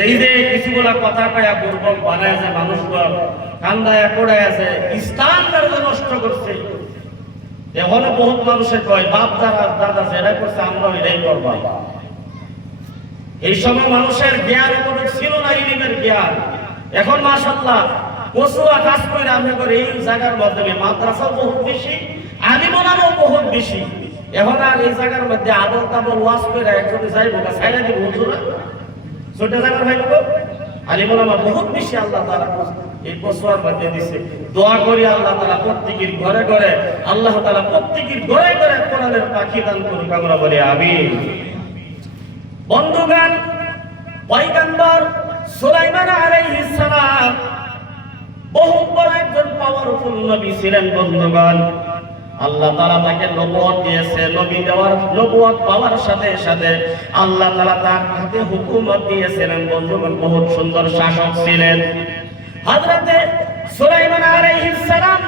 এই যে কিছুগুলা কথা কয়া দুর্বল বানায় আছে, মানুষগুলো কান্দায় কোড়ায় আছে, স্থানটার নষ্ট করছে। এখনো বহুত মানুষের কয় বাপ দাদা যেটা করছে আমরা এটাই করবো। এই সময় মানুষের জ্ঞান কোনো ছিল না, ইলমের জ্ঞান। এখন মাশাআল্লাহ কচুয়া কাজ করে আমরা করে এই জায়গার মাধ্যমে মাদ্রাসাও বহুত বেশি, আলিমোলামাও বহুত বেশি। এখন আর এই জায়গার মধ্যে আবল তাবল ওয়াজ করে একজনে যাইব না, ছাইরা দিব হুজুরা ছোট জায়গার ভাই বলবো আলিমোলামা বহুত বেশি আল্লাহ তাআলা এই কচুয়ার মধ্যে দিছে। দোয়া করি আল্লাহ তাআলা প্রত্যেকের ঘরে ঘরে, আল্লাহ তাআলা প্রত্যেকের ঘরে ঘরে কোরআনের পাখি দান করুক, আমরা বলি আমিন। বন্ধুগণ, পয়গম্বর সুলাইমান আলাইহিস সালাম বহুত বড় একজন পাওয়ারফুল নবী ছিলেন। বন্ধুগণ, আল্লাহ তাআলা তাকে নবুয়ত দিয়েছে। নবী দেওয়ার নবুয়ত পাওয়ার সাথে সাথে আল্লাহ তাআলা তার হাতে হুকুমত দিয়েছিলেন। বন্ধুগণ, বহুত সুন্দর শাসক ছিলেন হযরতে সুলাইমান আলাইহিস সালাম।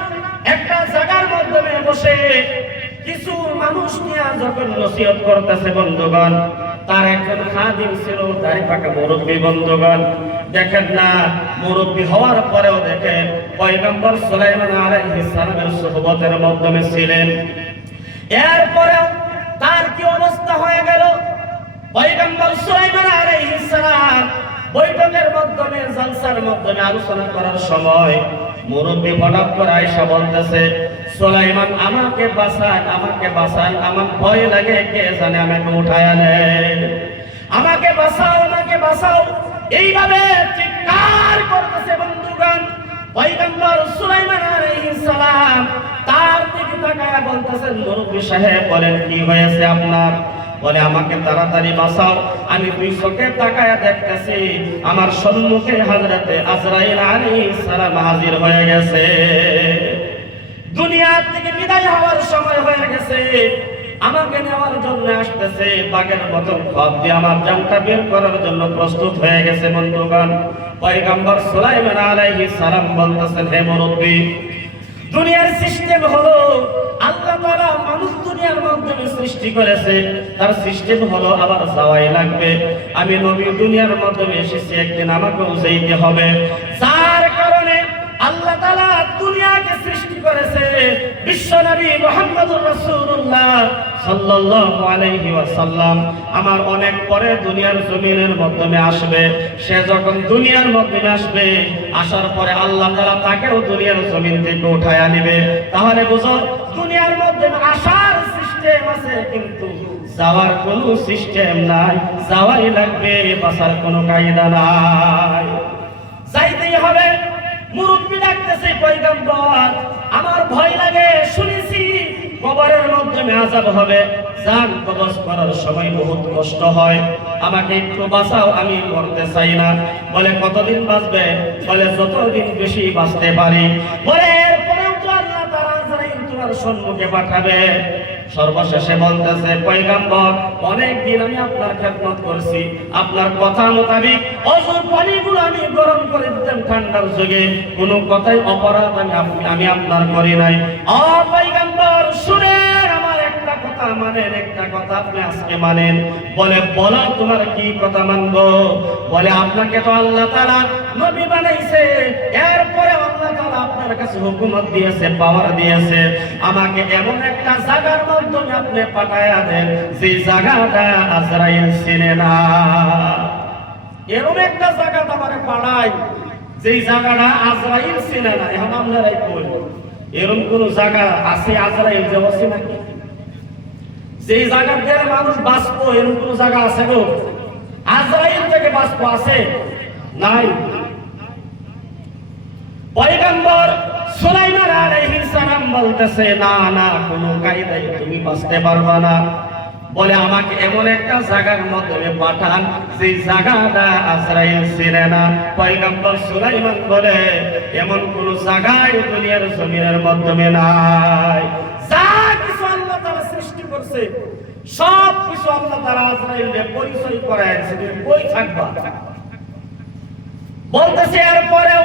একটা জায়গার মাধ্যমে বসে কিছু মানুষ নিয়ে যখন নসিহত করতেছে, বন্ধুগণ, তার একজন খাদিম ছিল, দাড়ি পাকা মুরব্বী। বন্ধুগণ, দেখেন না, মুরব্বী হওয়ার পরেও দেখেন পয়গম্বর সুলাইমান আলাইহিস সালামের সুহবতের মাধ্যমে ছিলেন। এরপরেও তার কি অবস্থা হয়ে গেল? পয়গম্বর সুলাইমান আলাইহিস সালাম বৈঠকের মাধ্যমে, জালসার মাধ্যমে আলোচনা করার সময় মুরব্বী হঠাৎ করে আয়েশা বলতেছে, সুলাইমান আমাকে বাঁচান, আমাকে বাঁচান, আমার ভয় লাগে, কে জানে আমাকে উঠায় নেয়, আমাকে বাঁচাও, আমাকে বাঁচাও, এইভাবে চিৎকার করতেছে। বন্ধুগণ, পয়গম্বর সুলাইমান আলাইহিস সালাম তার দিকে তাকায় বলতেছেন, মুরব্বী সাহেব বলেন কি হয়েছে আপনার? বলে আমাকে তাড়াতাড়ি বাঁচাও, আমি দুই চোখে তাকায় দেখতেছি আমার সম্মুখে হযরতে আজরাইল আলাইহিস সালাম হাজির হয়ে গেছে। দুনিয়া থেকে বিদায় হওয়ার সময় হয়ে গেছে, আমাকে নেওয়ার জন্য আসতেছে, বাঘের মতন খপ দিয়ে আমার জানটা বের করার জন্য প্রস্তুত হয়ে গেছে। বন্ধুগণ, পয়গম্বর সুলাইমান আলাইহিস সালাম বলতেছেন, হে মুরব্বী, দুনিয়ার সিস্টেম হলো আল্লাহ তাআলা মানুষ দুনিয়ার মাধ্যমে সৃষ্টি করেছে, তার সিস্টেম হলো আবার যাওয়াই লাগবে। আমি নবী দুনিয়ার মাধ্যমে এসেছি, একদিন আমাকেও যেতে হবে। যার কারণে আল্লাহ তাআলা দুনিয়াকে সৃষ্টি করেছে। বিশ্ব নবী মুহাম্মদুর রাসূলুল্লাহ সাল্লাল্লাহু আলাইহি ওয়াসাল্লাম আমার অনেক পরে দুনিয়ার জমিনের মাধ্যমে আসবে। সে যখন দুনিয়ার মাধ্যমে আসবে, আসার পরে আল্লাহ তাআলা তাকেও দুনিয়ার জমিন থেকে উঠায় আনবে। তাহলে বুঝো, দুনিয়ার মাধ্যমে আসার সিস্টেম আছে, কিন্তু যাওয়ার কোনো সিস্টেম নাই। যাওয়াই লাগবে, বাঁচার কোনো কায়দা নাই, যাইতেই হবে। মুরব্বী ডাকতেছে, পয়গম্বর আমার ভয় লাগে, শুনেছি কবরের মাধ্যমে আযাব হবে, জান কবজ করার সময় বহুত কষ্ট হয়, আমাকে একটু বাঁচাও, আমি মরতে চাই না। বলে কতদিন বাঁচবে? বলে যতদিন বেশি বাঁচতে পারি। বলে এরপরেও তো আল্লাহ তাআলা আজরাইল তোমার সম্মুখে পাঠাবে। সর্বশেষে বলতেছে, পয়গম্বর অনেক দিন আমি আপনার খেদমত করছি, আপনার কথা মোতাবেক অজুর পানিগুলো আমি গরম করে দিতাম ঠান্ডার যুগে, কোনো কথাই অপরাধ আমি আপনার করি নাই। ও পয়গম্বর, শুনেন আমার একটা কথা মানেন, একটা কথা আপনি আজকে মানেন। বলে বলো তোমার কি কথা মানবো? বলে আপনাকে তো আল্লাহ তাআলা নবী বানাইছে, এরপরে আল্লাহ তাআলা আপনার কাছে হুকুমত দিয়েছে, পাওয়ার দিয়েছে, আমাকে এমন একটা জায়গার মাধ্যমে আপনি পাঠায়া দেন যে জায়গাটা আজরাইল চিনে না। এরকম একটা জায়গা আমারে পাঠায় যে জায়গাটা আজরাইল চিনে না। এখন আপনারাই বল, এরকম কোন জায়গা আছে আজরাইল যে আছে নাকি? যে জায়গা দিয়ে মানুষ বাঁচবো, এরকম কোন জায়গা আছে গো? আজরাইল থেকে বাঁচবো আছে? নাই। পয়গম্বর সুলাইমান আলাইহিস সালাম বলতেছে, না না, কোনো কায়দায় তুমি বাঁচতে পারবা না। বলে আমাকে এমন একটা জায়গার মাধ্যমে পাঠান যে জায়গাটা আজরাইল চিনে না। পয়গম্বর সুলাইমান বলে, এমন কোন জায়গায় দুনিয়ার জমিনের মাধ্যমে নাই। যা কিছু আল্লাহ তাআলা সৃষ্টি করছে, সব কিছু আল্লাহ তাআলা আজরাইলের পরিচয় করায় দিয়েছে, তুমি কই থাকবা? বলতেছে এরপরেও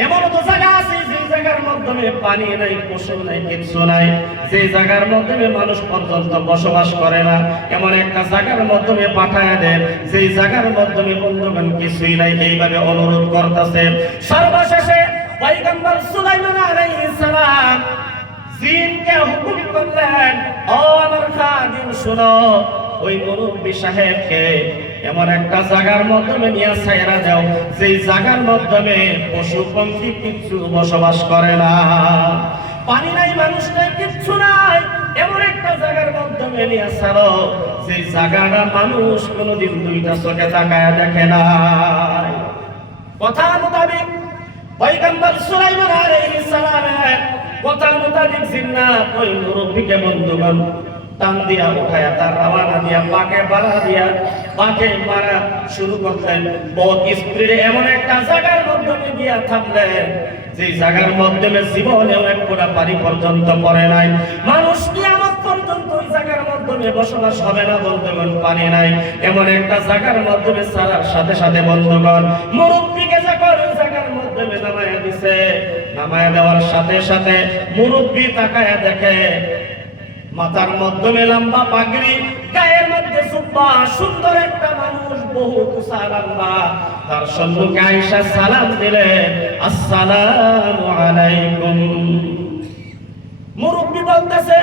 এমন তো জায়গা আছে যে জায়গার মাধ্যমে পানি নাই, পশু নাই, কিছু নাই, যে জায়গার মাধ্যমে মানুষ পর্যন্ত বসবাস করে না, এমন একটা জায়গার মাধ্যমে পাঠায় দেন যে জায়গার মাধ্যমে বন্ধুগণ কিছুই নাই। এইভাবে অনুরোধ করতেছে। সর্বশেষে পয়গম্বর সুলাইমান আলাইহিস সালাম জিনকে হুকুম করলেন, ও আমার খাদিম শুনো, ওই মুরব্বী সাহেবকে এমন একটা জায়গার মাধ্যমে নিয়ে ছাইরা যাও যে জায়গার মাধ্যমে পশু পক্ষী কিচ্ছু বসবাস করে না, পানি নাই, মানুষ নাই, কিচ্ছু নাই, এমন একটা জায়গার মাধ্যমে নিয়ে ছাড়ো যে জায়গাটা মানুষ কোনোদিন দুইটা চোখে তাকায়া দেখে না। কথা মোতাবেক পয়গম্বর সুলাইমান আলাইহিস সালামের কথা মোতাবেক জিন্নাত ওই মুরব্বীকে বন্ধুগণ টান দিয়া উঠায়া তার রওনা দিয়া পাকে বাড়া দিয়া পাকে মারা শুরু করলেন। বহুত স্পিডে এমন একটা জায়গার মাধ্যমে গিয়া থামলেন যে জায়গার মাধ্যমে জীবনেও এক পুরা পানি পর্যন্ত পড়ে নাই, মানুষ কিয়ামত পর্যন্ত ওই জায়গার মাধ্যমে বসবাস হবে না বন্ধুগণ, পানি নাই। এমন একটা জায়গার মাধ্যমে ছাড়ার সাথে সাথে বন্ধুগণ মুরব্বীকে যখন ওই জায়গার মাধ্যমে নামায়া দিছে, নামায়া দেওয়ার সাথে সাথে মুরব্বী তাকায়া দেখে মাথার মাধ্যমে লম্বা পাগড়ি, গায়ের মধ্যে জুব্বা, সুন্দর একটা মানুষ, বহুত উঁচা লম্বা। তার সম্মুখে আয়েশা সালাম দিলেন, আসসালামু আলাইকুম। মুরব্বী বলতেছে,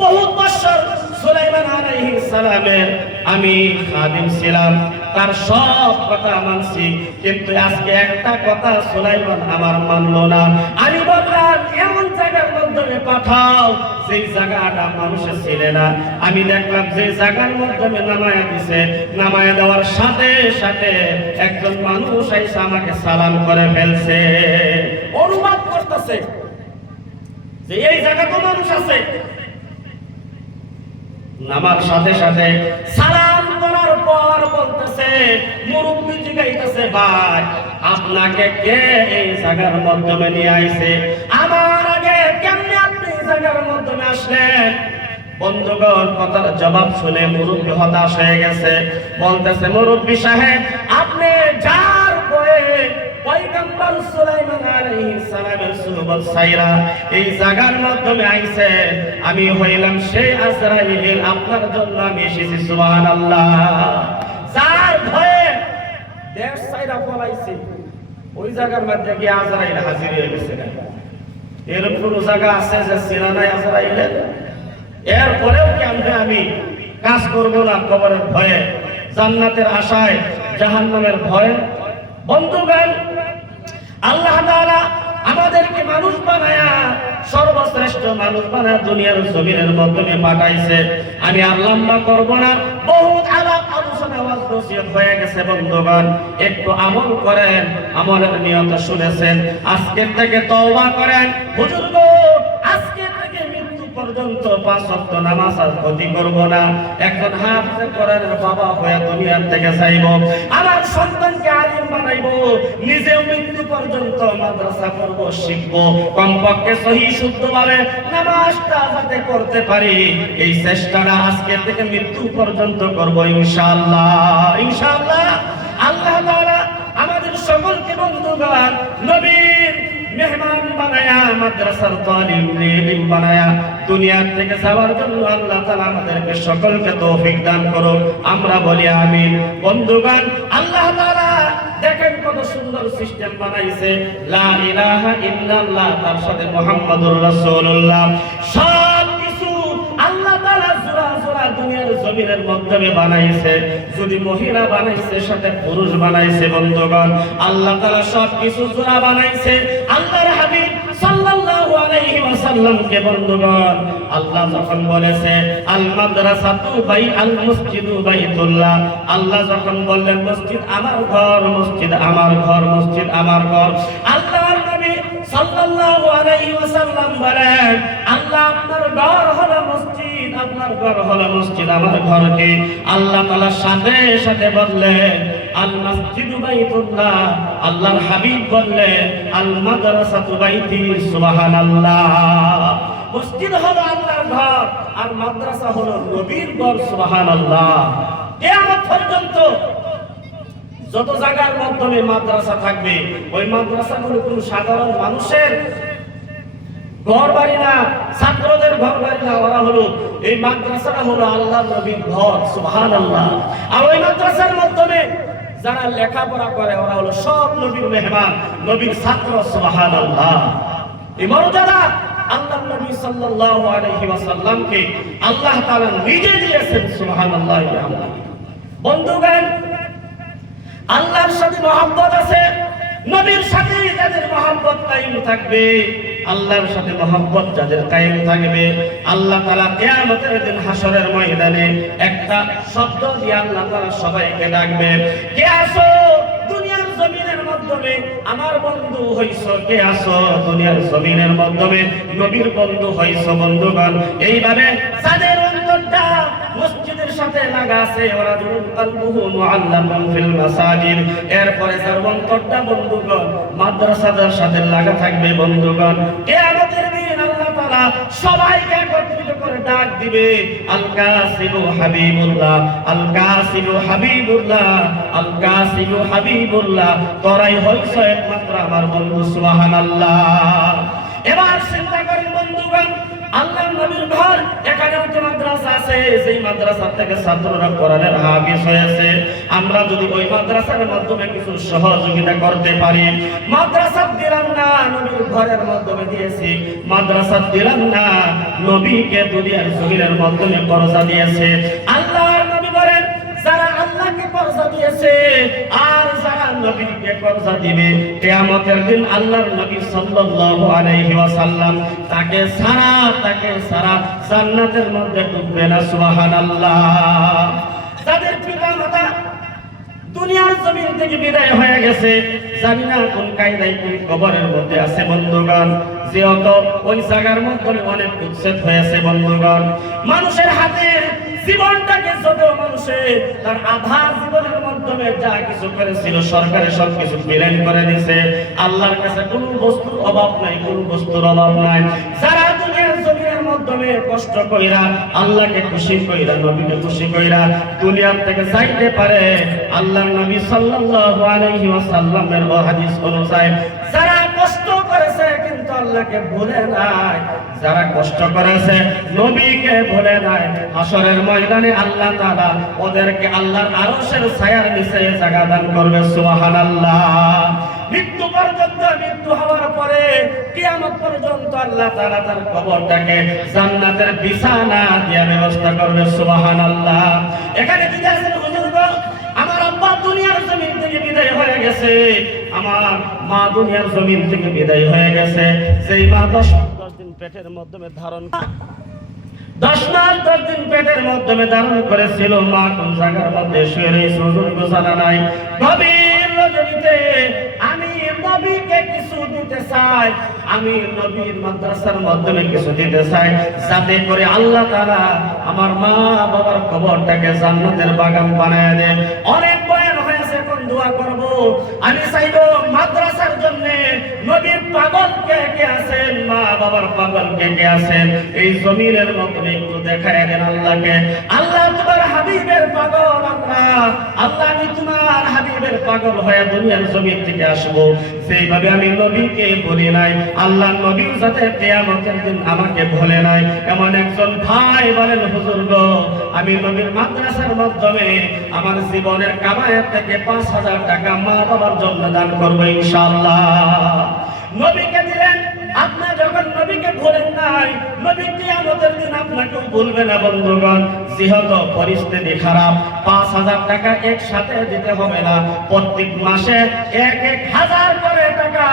বহুত বছর সুলাইমান আলাইহিস সালামের আমি খাদিম ছিলাম, তার সব কথা মানছি, কিন্তু আজকে একটা কথা সুলাইমান আমার মানলো না। আমি বললাম এমন জায়গার মাধ্যমে পাঠাও সেই জায়গাটা মানুষের ছিল না। আমি দেখলাম যে জায়গার মাধ্যমে নামায়া দিছে, নামায়া দেওয়ার সাথে সাথে একজন মানুষ এসে আমাকে সালাম করে ফেলছে। অনুবাদ করতেছে যে এই জায়গা তো মানুষ আছে। নামার সাথে সাথে সালাম করার পর বলতেছে, মুরব্বী জিজ্ঞাসা, ভাই আপনাকে কে এই জায়গার মাধ্যমে নিয়ে আইছে? আমার আগে কেমনে আপনি এই জায়গার মাধ্যমে আসলেন? বন্ধুগণ কথার জবাব শুনে মুরব্বী হতাশ হয়ে গেছে। বলতেছে, মুরব্বী সাহেব, আপনি যার বয়ে পয়গম্বর সুলাইমান আলাইহিস সালামের সুহবত ছাইরা এই জায়গার মাধ্যমে আইছে, আমি হইলাম সেই আজরাইল, আপনার জন্য আমি এসেছি। সুবহানাল্লাহ। যার ভয়ে দেশ ছাইরা পলাইছে, ওই জায়গার মধ্যে গিয়ে আজরাইল হাজির হয়ে গেছে। এরকম কোন জায়গা আছে যে চেনা নাই আজরাইলের? এরপরেও কেমনে আমি কাজ করব না কবরের ভয়ে, জান্নাতের আশায়, জাহান্নামের ভয়ে? বন্ধুগণ, আল্লাহ তাআলা আমাদেরকে মানুষ বানায়া, সর্বশ্রেষ্ঠ মানুষ বানায়া দুনিয়ার জমিনের মাধ্যমে পাঠাইছে। আমি আর লম্বা করব না, বহুত আলাপ আলোচনা ওয়াজ নসিহত হয়ে গেছে। বন্ধুগণ, একটু আমল করেন, আমলের নিয়ত শুনেছেন, আজকের থেকে তওবা করেন। হুজুর গো, আজকে থেকে মৃত্যু পর্যন্ত 5 ওয়াক্ত নামাজ আর ক্ষতি করব না। একজন হাফেজ কোরআনের বাবা হয়ে দুনিয়ার থেকে যাইব, আমার সন্তানকে আলিম বানাইব, নিজেও মৃত্যু পর্যন্ত মাদ্রাসা করব, শিখব, কমপক্ষে সহিহ শুদ্ধভাবে নামাজটা যাতে করতে পারি, এই চেষ্টাটা আজকে থেকে মৃত্যু পর্যন্ত করব ইনশাআল্লাহ। ইনশাআল্লাহ। আল্লাহ তাআলা আমাদের সকলকে বন্ধুগণ নবীর মেহমান বানায়া, মাদ্রাসার তালিম ইলম বানায়া দুনিয়া থেকে যাওয়ার জন্য আল্লাহ তাআলা আমাদেরকে সকলকে তৌফিক দান করুন। আমরা বলি আমিন। বন্ধুগণ, আল্লাহ তাআলা দেখেন কত সুন্দর সিস্টেম বানাইছে, লা ইলাহা ইল্লাল্লাহ, তার সাথে মুহাম্মাদুর রাসূলুল্লাহ, সব কিছু আল্লাহ তাআলা জোড়া জোড়া দুনিয়ার জমিনের মাধ্যমে বানাইছে। যদি মহিলা বানাইছে, সাথে পুরুষ বানাইছে। বন্ধুগণ, আল্লাহ তাআলা সব কিছু জোড়া বানাইছে। আল্লাহর হাবিব সাল্লাল্লাহু আলাইহি ওয়াসাল্লামকে বন্ধুগণ আল্লাহ যখন বলেছে আল মাদ্রাসাতু বাই আল মসজিদু বাইতুল্লাহ, আল্লাহ যখন বললেন মসজিদ আমার ঘর, মসজিদ আমার ঘর, মসজিদ আমার ঘর, আল্লাহর নবী সাল্লাল্লাহু আলাইহি ওয়াসাল্লাম বলেন, আল্লাহ আপনার ঘর হলো মসজিদ, আপনার ঘর হলো মসজিদ, আমার ঘর কি? আল্লাহ তাআলা সাথে সাথে বললেন আল মসজিদু বাইতুল্লাহ, আল্লাহর হাবিব বললেন আল মাদ্রাসাতু বাইতি। সুবহানাল্লাহ। মসজিদ হলো আল্লাহর ঘর আর মাদ্রাসা হলো নবীর ঘর। সুবহানাল্লাহ। কিয়ামত পর্যন্ত যত জায়গার মাধ্যমে মাদ্রাসা থাকবে, ওই মাদ্রাসাগুলো কোনো সাধারণ মানুষের ঘর বাড়ি না, ছাত্রদের ঘর বাড়ি না, ওরা হলো এই মাদ্রাসাটা হলো আল্লাহর নবীর ঘর, সুবহানাল্লাহ। আর ওই মাদ্রাসার মাধ্যমে যারা লেখাপড়া করে ওরা হলো সব নবীর মেহমান, নবীর ছাত্র, সুবহানাল্লাহ। এই মর্যাদা আল্লাহর নবী সাল্লাল্লাহু আলাইহি ওয়াসাল্লামকে আল্লাহ তাআলা নিজে দিয়েছেন, সুবহানাল্লাহ। বন্ধুগণ, আল্লাহর সাথে মহব্বত আছে, নবীর সাথে যাদের মহব্বত কায়েম থাকবে, আল্লাহর সাথে মহব্বত যাদের কায়েম থাকবে, আল্লাহ তাআলা কিয়ামতের দিন হাসরের ময়দানে একটা শব্দ দিয়ে আল্লাহ তাআলা সবাইকে ডাকবে, কে আসো দুনিয়ার জমিনের মাধ্যমে আমার বন্ধু হইছো, কে আসো দুনিয়ার জমিনের মাধ্যমে নবীর বন্ধু হইছো। বন্ধুগণ, এইভাবে যাদের অন্তরটা মসজিদের সাথে লাগা আছে, ওরা যুরুল কালবুহু মুআল্লাকুম ফিল মাসাজিদ, এরপরে যার অন্তরটা বন্ধুগণ মাদ্রাসাদের সাথে লাগা থাকবে, বন্ধুগণ কিয়ামতের দিন আল্লাহ তাআলা সবাইকে একত্রিত করে ডাক দিবে, আল কাসিবু হাবিবুল্লাহ, আল কাসিবু হাবিবুল্লাহ, আল কাসিবু হাবিবুল্লাহ, তোরাই হইছো একমাত্র আমার বন্ধু, সুবহানাল্লাহ। এবার চিন্তা করেন বন্ধুগণ, আল্লাহর নবীর ঘর, এখানেও তো মাদ্রাসা আছে, সেই মাদ্রাসা থেকে ছাত্ররা কোরআনের হাফেজ হয়েছে। আমরা যদি ওই মাদ্রাসার মাধ্যমে কিছু সহযোগিতা করতে পারি, মাদ্রাসা দিলাম না, নবীর ঘরের মাধ্যমে দিয়েছি, মাদ্রাসা দিলাম না, নবীকে দুনিয়ার জমিনের মাধ্যমে কর্জা দিয়েছে। আল্লাহর নবী বলেন, যারা আল্লাহকে কর্জা দিয়েছে আর যারা নবীকে কর্জা দিবে, কিয়ামতের দিন আল্লাহর নবী সাল্লাল্লাহু আলাইহি ওয়াসাল্লাম তাকে সারা জান্নাতের মধ্যে ঢুকবে না, সুবহানাল্লাহ। যাদের পিতামাতা দুনিয়ার জমিন থেকে বিদায় হয়ে গেছে, জানি না কোন কায়দায় কোন কবরের মধ্যে আছে, বন্ধুগণ যেহেতু ওই জায়গার মধ্যে অনেক উচ্ছেদ হয়েছে, বন্ধুগণ মানুষের হাতে জীবনটাকে যত মানুষে তার আধা জীবনের মাধ্যমে যা কিছু করেছিল সরকারের সব কিছু বিলীন করে দিয়েছে। আল্লাহর কাছে কোনো বস্তুর অভাব নাই, কোনো বস্তুর অভাব নাই। যারা দুনিয়ার জমিনের মাধ্যমে কষ্ট কইরা আল্লাহকে খুশি কইরা নবীকে খুশি কইরা দুনিয়া থেকে যাইতে পারে, আল্লাহর নবী সাল্লাল্লাহু আলাইহি ওয়াসাল্লামের হাদিস অনুযায়ী যারা কষ্ট করেছে কিন্তু আল্লাহকে ভুলে নাই, যারা কষ্ট করেছে নবীকে ভুলে নাই, হাসরের ময়দানে আল্লাহ তাআলা ওদেরকে আল্লাহর আরশের ছায়ার নিচে জায়গা দান করবে, সুবহানাল্লাহ। মৃত্যু পর্যন্ত, মৃত্যু হওয়ার পরে কিয়ামত পর্যন্ত আল্লাহ তাআলা তার কবরটাকে জান্নাতের বিছানা দিয়ে ব্যবস্থা করবে, সুবহানাল্লাহ। এখানে যদি আছেন হুজুর, আমার আব্বা দুনিয়ার জমিন থেকে বিদায় হয়ে গেছে, আমার মা দুনিয়ার জমিন থেকে বিদায় হয়ে গেছে, সেই মা 10 দিন পেটের মাধ্যমে ধারণ 10 মাস 10 দিন পেটের মাধ্যমে ধারণ করেছিল, মা কোন জায়গার মধ্যে শুয়ে রয়েছে হুজুর জানা নাই। গভীর রজনীতে আমি নবীকে কিছু দিতে চাই, আমি নবীর মাদ্রাসার মাধ্যমে কিছু দিতে চাই, যাতে করে আল্লাহ তাআলা আমার মা বাবার কবরটাকে জান্নাতের বাগান বানায় দেন। অনেক বয়ান হয়েছে, কোন দোয়া করব, আমি চাইবো মাদ্রাসার জন্য নবীর পাগল কে কে আছেন, মা বাবার পাগল কে কে আছেন, এই জমিনের মাধ্যমে একটু দেখায় দেন আল্লাহকে। আল্লাহ তোমার হাবিবের পাগল আমরা, আল্লাহ আমি তোমার হাবিবের পাগল হয়ে দুনিয়ার জমিন থেকে আসবো, সেইভাবে আমি নবীকে বলি নাই, আল্লাহ নবী যাতে কিয়ামতের দিন আমাকে ভুলে নাই। এমন একজন ভাই বলেন, হুজুর গো আমি নবীর মাদ্রাসার মাধ্যমে আমার জীবনের কামাইয়ের থেকে 5000 টাকা মা বাবার জন্য দান করবো ইনশাআল্লাহ। নবীকে দিলেন, আপনি যখন নবীকে ভুলেন নাই, নবী কিয়ামতের দিন আপনাকেও ভুলবে না। বন্ধুগণ যেহেতু পরিস্থিতি খারাপ, 5000 টাকা একসাথে দিতে হবে না, প্রত্যেক মাসে 1000 করে টাকা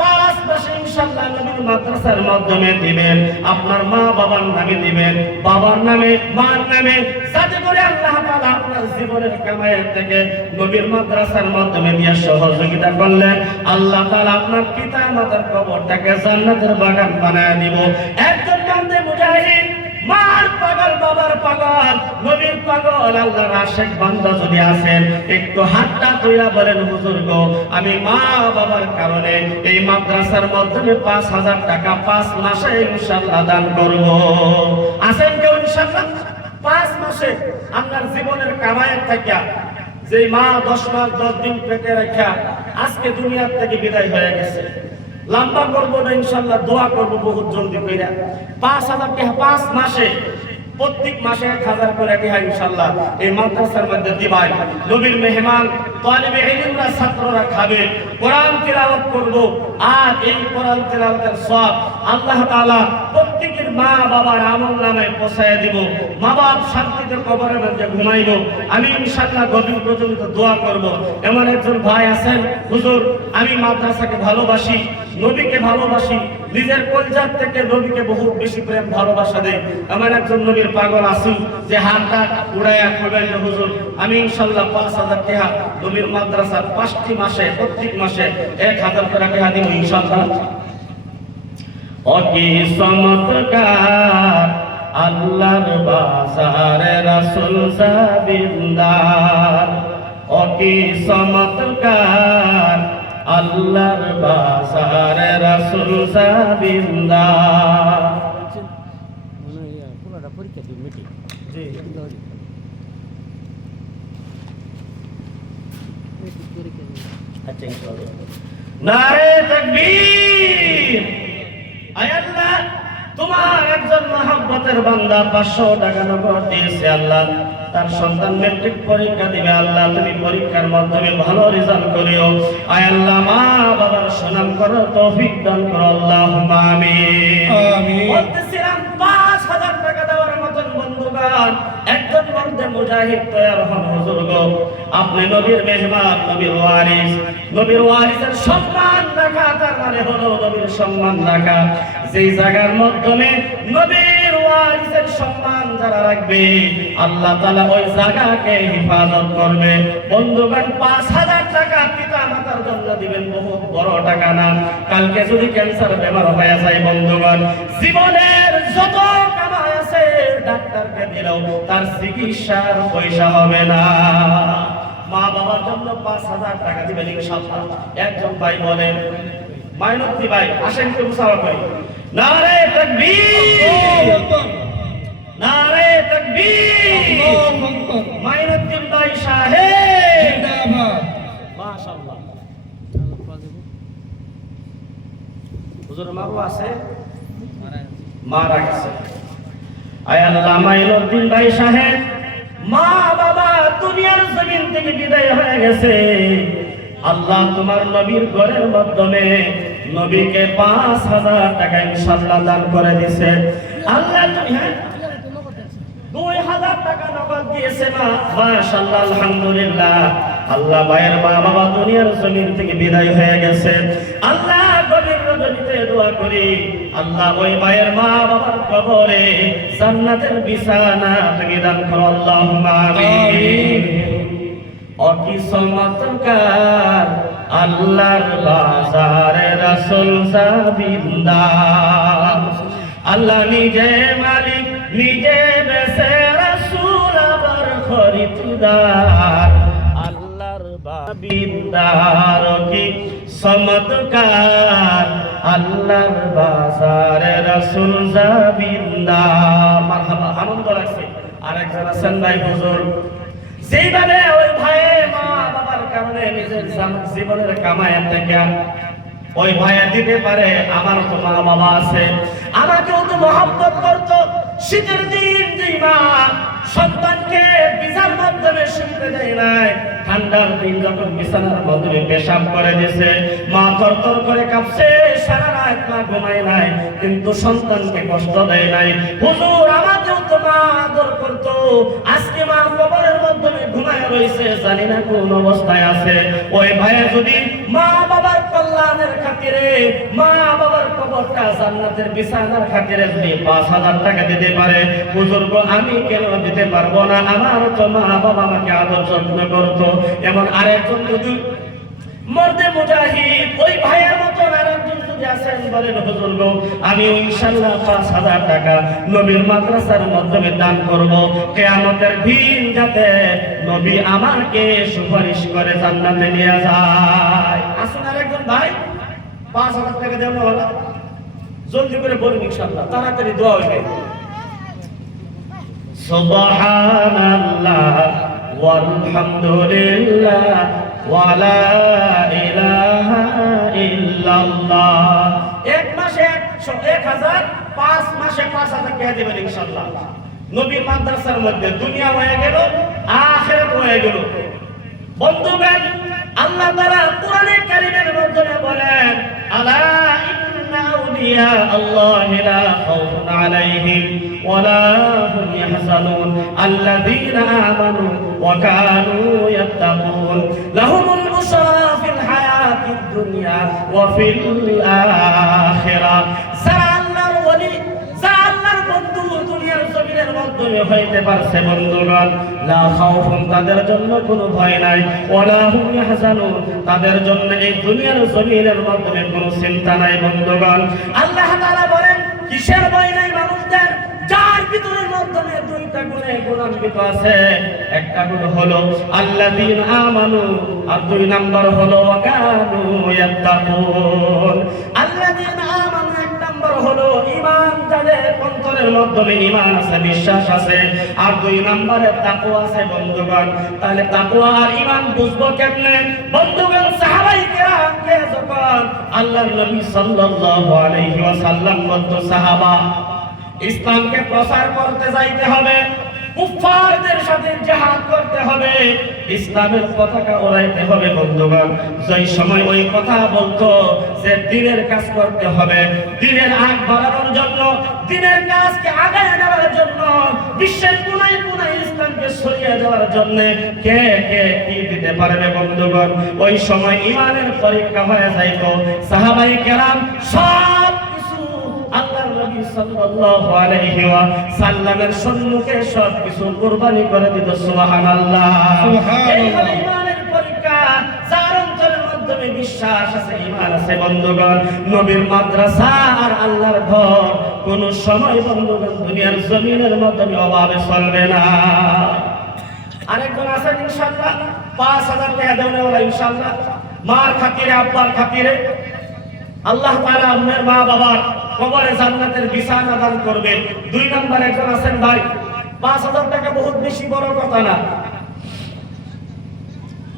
5 মাসে ইনশাআল্লাহ নবীর মাদ্রাসার মাধ্যমে দিবেন, আপনার মা বাবার নামে দিবেন, বাবার নামে মার নামে, যাতে করে আল্লাহ তাআলা আপনার জীবনের কামাইয়ের থেকে নবীর মাদ্রাসার মাধ্যমে দিয়ে সহযোগিতা করলেন, আল্লাহ তাআলা আপনার পিতা মাতার কবরটাকে জান্নাতের বাগান বানায় দিব। একজন বান্দে মুজাহিদ মার পাগল, বাবার পাগল, নবীর পাগল, আল্লাহর আশিক বান্দা যদি আছেন একটু হাতটা তুইলা বলেন, হুজুর গো আমি মা বাবার কারণে এই মাদ্রাসার মাধ্যমে 5000 টাকা 5 মাসে ইনশাআল্লাহ দান করব। আছেন কেউ ইনশাআল্লাহ? 5 মাসে আপনার জীবনের কামাইয়ের থেকে যে মা 10 মাস 10 দিন পেটে রাখা আজকে দুনিয়া থেকে বিদায় হয়ে গেছে। লম্বা করবো না ইনশাআল্লাহ, দোয়া করবো বহুত জলদি কইরা। 5000 টাকা 5 মাসে, প্রত্যেক মাসে 1000 করে টাকা ইনশাআল্লাহ এই মাদ্রাসার মধ্যে দিবাই। নবীর মেহমান তালিবে ইলমরা ছাত্ররা খাবে, কোরআন তিলাওয়াত করব। আর এই কোরআন তিলাওয়াতের সওয়াব আল্লাহ তাআলা প্রত্যেকের মা বাবার আমলনামায় পৌঁছায় দিব। মা বাপ শান্তিতে কবরের মধ্যে ঘুমাইব। আমি ইনশাআল্লাহ গভীর পর্যন্ত দোয়া করব। এমন একজন ভাই আছেন, হুজুর আমি মাদ্রাসাকে ভালোবাসি, নবীকে ভালোবাসি, নিজের কলজার থেকে নবীকে বহু বেশি প্রেম ভালোবাসা দেয়। এমন একজন নবীর পাগল আছি যে হাতটা উড়াইয়া কইবেন হুজুর আমি ইনশাআল্লাহ 5000 টাকা নবীর মাদ্রাসার 5টি মাসে প্রত্যেক মাসে 1000 করে টাকা দিব ইনশাআল্লাহ। অকি চমৎকার আল্লাহর বাজারে রাসূল জাবিন্দার, অকি চমৎকার আল্লাহর বাজারে রাসূল জাবিন্দার। পুরোটা পরীক্ষা দিই মিটিং জি আচ্ছা ইনশাআল্লাহ। নারে তাকবীর। আয় আল্লাহ, তোমার একজন মহব্বতের বান্দা 500 টাকা নগদ দিয়েছে আল্লাহ, তার সন্তান মেট্রিক পরীক্ষা দিবে আল্লাহ, তুমি পরীক্ষার মাধ্যমে ভালো রেজাল্ট করিও। আয় আল্লাহ, মা বাবার সুনাম করো, তৌফিক দান করো, আল্লাহুম্মা আমিন আমিন। বলতেছিলাম 5000 টাকা দেওয়ার মতন বন্ধুগণ একজন মর্দে মুজাহিদ তৈয়ার হন হুজুর গো। আপনি নবীর মেহমান, নবীর ওয়ারিস, নবীর ওয়ারিসের সম্মান রাখা তার মানে হলো নবীর সম্মান রাখা। যেই জায়গার মাধ্যমে নবীর ওয়ারিসের সম্মান যারা রাখবে আল্লাহ তাআলা ওই জায়গাকে হেফাজত করবে। বন্ধুগণ 5000 টাকা পিতা মাতার জন্য দিবেন, বহু বড় টাকা না। কালকে যদি ক্যান্সার বেমার হয়ে যায় বন্ধুগণ, জীবনের যত কামাই আছে ডাক্তারকে দিলেও তার চিকিৎসার পয়সা হবে না। মা বাবার জন্য 5000 টাকা দিবেন ইনশাআল্লাহ। একজন ভাই বলেন, মাইনুদ্দিন ভাই আসেন একটু মুসাফা করি। নারে তাকবীর, নারে তাকবীর। মাইনুদ্দিন ভাই সাহেব জিন্দাবাদ। মাশাআল্লাহ। হুজুর মারু আছে, মারা গেছে। আয় আল্লাহ, মাইনুদ্দিন ভাই সাহেব মা বাবা দুনিয়ার জমিন থেকে বিদায় হয়ে গেছে। আল্লাহ তোমার নবীর ঘরের মাধ্যমে নবীকে 5000 টাকা ইনশাআল্লাহ দান করে দিয়েছে আল্লাহ। তুমি 2000 টাকা নগদ দিয়েছে মা, মাশাআল্লাহ আলহামদুলিল্লাহ। আল্লাহ ভাইয়ের মা বাবা দুনিয়ার জমিন থেকে বিদায় হয়ে গেছে। আল্লাহ গভীর রজনীতে দোয়া করি আল্লাহ ওই ভাইয়ের মা বাবার কবরে জান্নাতের বিছানা তুমি দান করো, আল্লাহুম্মা আমিন। অকি চমৎকার আল্লাহর বাজারে রাসূল জাবিন্দার, আল্লাহ নিজে মালিক নিজে বেচে, রাসূল আবার খরিদার। আল্লাহর জাবিন্দার কি চমৎকার আল্লাহর বাজারে রাসূল জাবিন্দার। মারহাবা, আনন্দ লাগছে। আরেকজন আছেন ভাই হুজুর, যেভাবে ওই ভাইয়ে মা বাবার কারণে নিজের জীবনের কামাইয়ের থেকে ওই ভাইয়া দিতে পারে। আমার তো মা বাবা আছে, আমাকেও তো মহব্বত করতো। শীতের দিন যেই মা সন্তানকে বিছানার মাধ্যমে শুতে দেয় নাই, ঠান্ডার দিন যখন বিছানার মাধ্যমে পেশাব করে দিয়েছে, মা থরথর করে কাঁপছে, সারা রাত মা ঘুমায় নাই, কিন্তু সন্তানকে কষ্ট দেয় নাই। হুজুর আমাকেও তো মা আদর করতো, আজকে মা কবরের মাধ্যমে ঘুমায় রয়েছে, জানি না কোন অবস্থায় আছে। ওই ভাইয়া যদি মা বাবার কল্যাণের খাতিরে, মা বাবার কবরটা জান্নাতের বিছানার খাতিরে যদি 5000 টাকা দিতে পারে, হুজুর গো আমি কেন দিতে পারবো না? আমার তো মা বাবা আমাকে আদর যত্ন করতো। এমন আরেকজন যদি মর্দে মুজাহিদ ওই ভাইয়ের মতো আরেকজন যদি আছেন, বলেন হুজুর গো আমি ইনশাআল্লাহ 5000 টাকা নবীর মাদ্রাসার মাধ্যমে দান করব, কিয়ামতের দিন যাতে নবী আমাকে সুপারিশ করে জান্নাতে নিয়ে যায়। আসুন আরেকজন ভাই 5000 টাকা দেন না, জলদি করে বলুন ইনশাআল্লাহ, তাড়াতাড়ি দোয়া হইবে। সুবহানাল্লাহ ওয়ালহামদুলিল্লাহ ওয়া লা ইলাহা ইল্লাল্লাহ। এক মাসে 1000, 5 মাসে 5000 টাকা দিবেন ইনশাআল্লাহ। নবীর মাদ্রাসার মধ্যে দুনিয়া হয়ে গেল, আখিরাত হয়ে গেল। বন্ধুগণ, আল্লাহ তাআলা কোরআনে কারীমের মাধ্যমে বলেন, আলা ইন্না আউলিয়া আল্লাহি লা খাউফুন আলাইহিম ওয়া লা হুম ইয়াহজানুন আল্লাযীনা আমানু ওয়া কানু ইয়াত্তাকুন লাহুমুল বুশরা ফিল হায়াতিদ দুনিয়া ওয়া ফিল আখিরাহ। যারা আল্লাহর ওলি, যারা আল্লাহর বন্ধু দুনিয়ার জমিনের মাধ্যমে হইতে পারছে বন্ধুগণ, লা খাউফুন তাদের জন্য কোনো ভয় নাই, ওয়ালা হুম ইয়াহজানুন তাদের জন্য এই দুনিয়ার জমিনের মাধ্যমে কোনো চিন্তা নাই বন্ধুগণ। আল্লাহ তাআলা বলেন, কিসের ভয় নাই মানুষদের? যার ভিতরের মাধ্যমে দুইটা গুণে গুণান্বিত আছে। একটা গুণ হলো আল্লাযীনা আমানু, আর 2 নাম্বার হলো ওয়া কানু ইয়াত্তাকুন। আল্লাযীনা আমানু এক নাম্বার হলো ঈমান, যাদের অন্তরের মাধ্যমে ঈমান আছে, বিশ্বাস আছে, আর 2 নম্বরে তাকওয়া আছে বন্ধুগণ। তাহলে তাকওয়া আর ঈমান বুঝবো কেমনে বন্ধুগণ? সাহাবায়ে কেরামকে যখন আল্লাহর নবী সাল্লাল্লাহু আলাইহি ওয়াসাল্লাম বলতো, সাহাবা ইসলামকে প্রচার করতে যাইতে হবে, কুফফারদের সাথে জিহাদ করতে হবে, ইসলামের পতাকা ওড়াইতে হবে বন্ধুগণ। সেই সময় ওই কথা বলতো যে দ্বীনের কাজ করতে হবে, দ্বীনের আগ বাড়ানোর জন্য, দ্বীনের কাজকে আগায় নেওয়ার জন্য, বিশ্বের কোনায় কোনায় ইসলামকে ছড়িয়ে দেওয়ার জন্য কে কে কি দিতে পারবে বন্ধুগণ? ওই সময় ঈমানের পরীক্ষা হয়ে যাইতো। সাহাবায়ে কেরাম সব আল্লাহর নবী সাল্লাল্লাহু আলাইহি ওয়াসাল্লামের সম্মুখে সবকিছু কুরবানি করে দিত। সুবহানাল্লাহ, সুবহানাল্লাহ। এই ঈমানের পরীক্ষা, যার অন্তরের মাধ্যমে বিশ্বাস আছে, ঈমান আছে বন্ধুগণ, নবীর মাদ্রাসা আর আল্লাহর ঘর কোন সময় বন্ধুগণ দুনিয়ার জমিনের মাধ্যমে অভাবে চলবে না। আরেকজন আছেন ইনশাআল্লাহ 5000 টাকা দেওয়ালা ইনশাআল্লাহ, মার খাতিরে, আব্বার খাতিরে আল্লাহ তাআলা আপনার মা বাবার কবরে জান্নাতের বিছানা দান করবেন। 2 নাম্বার একজন আছেন ভাই, 5000 টাকা বহুত বেশি বড় কথা না।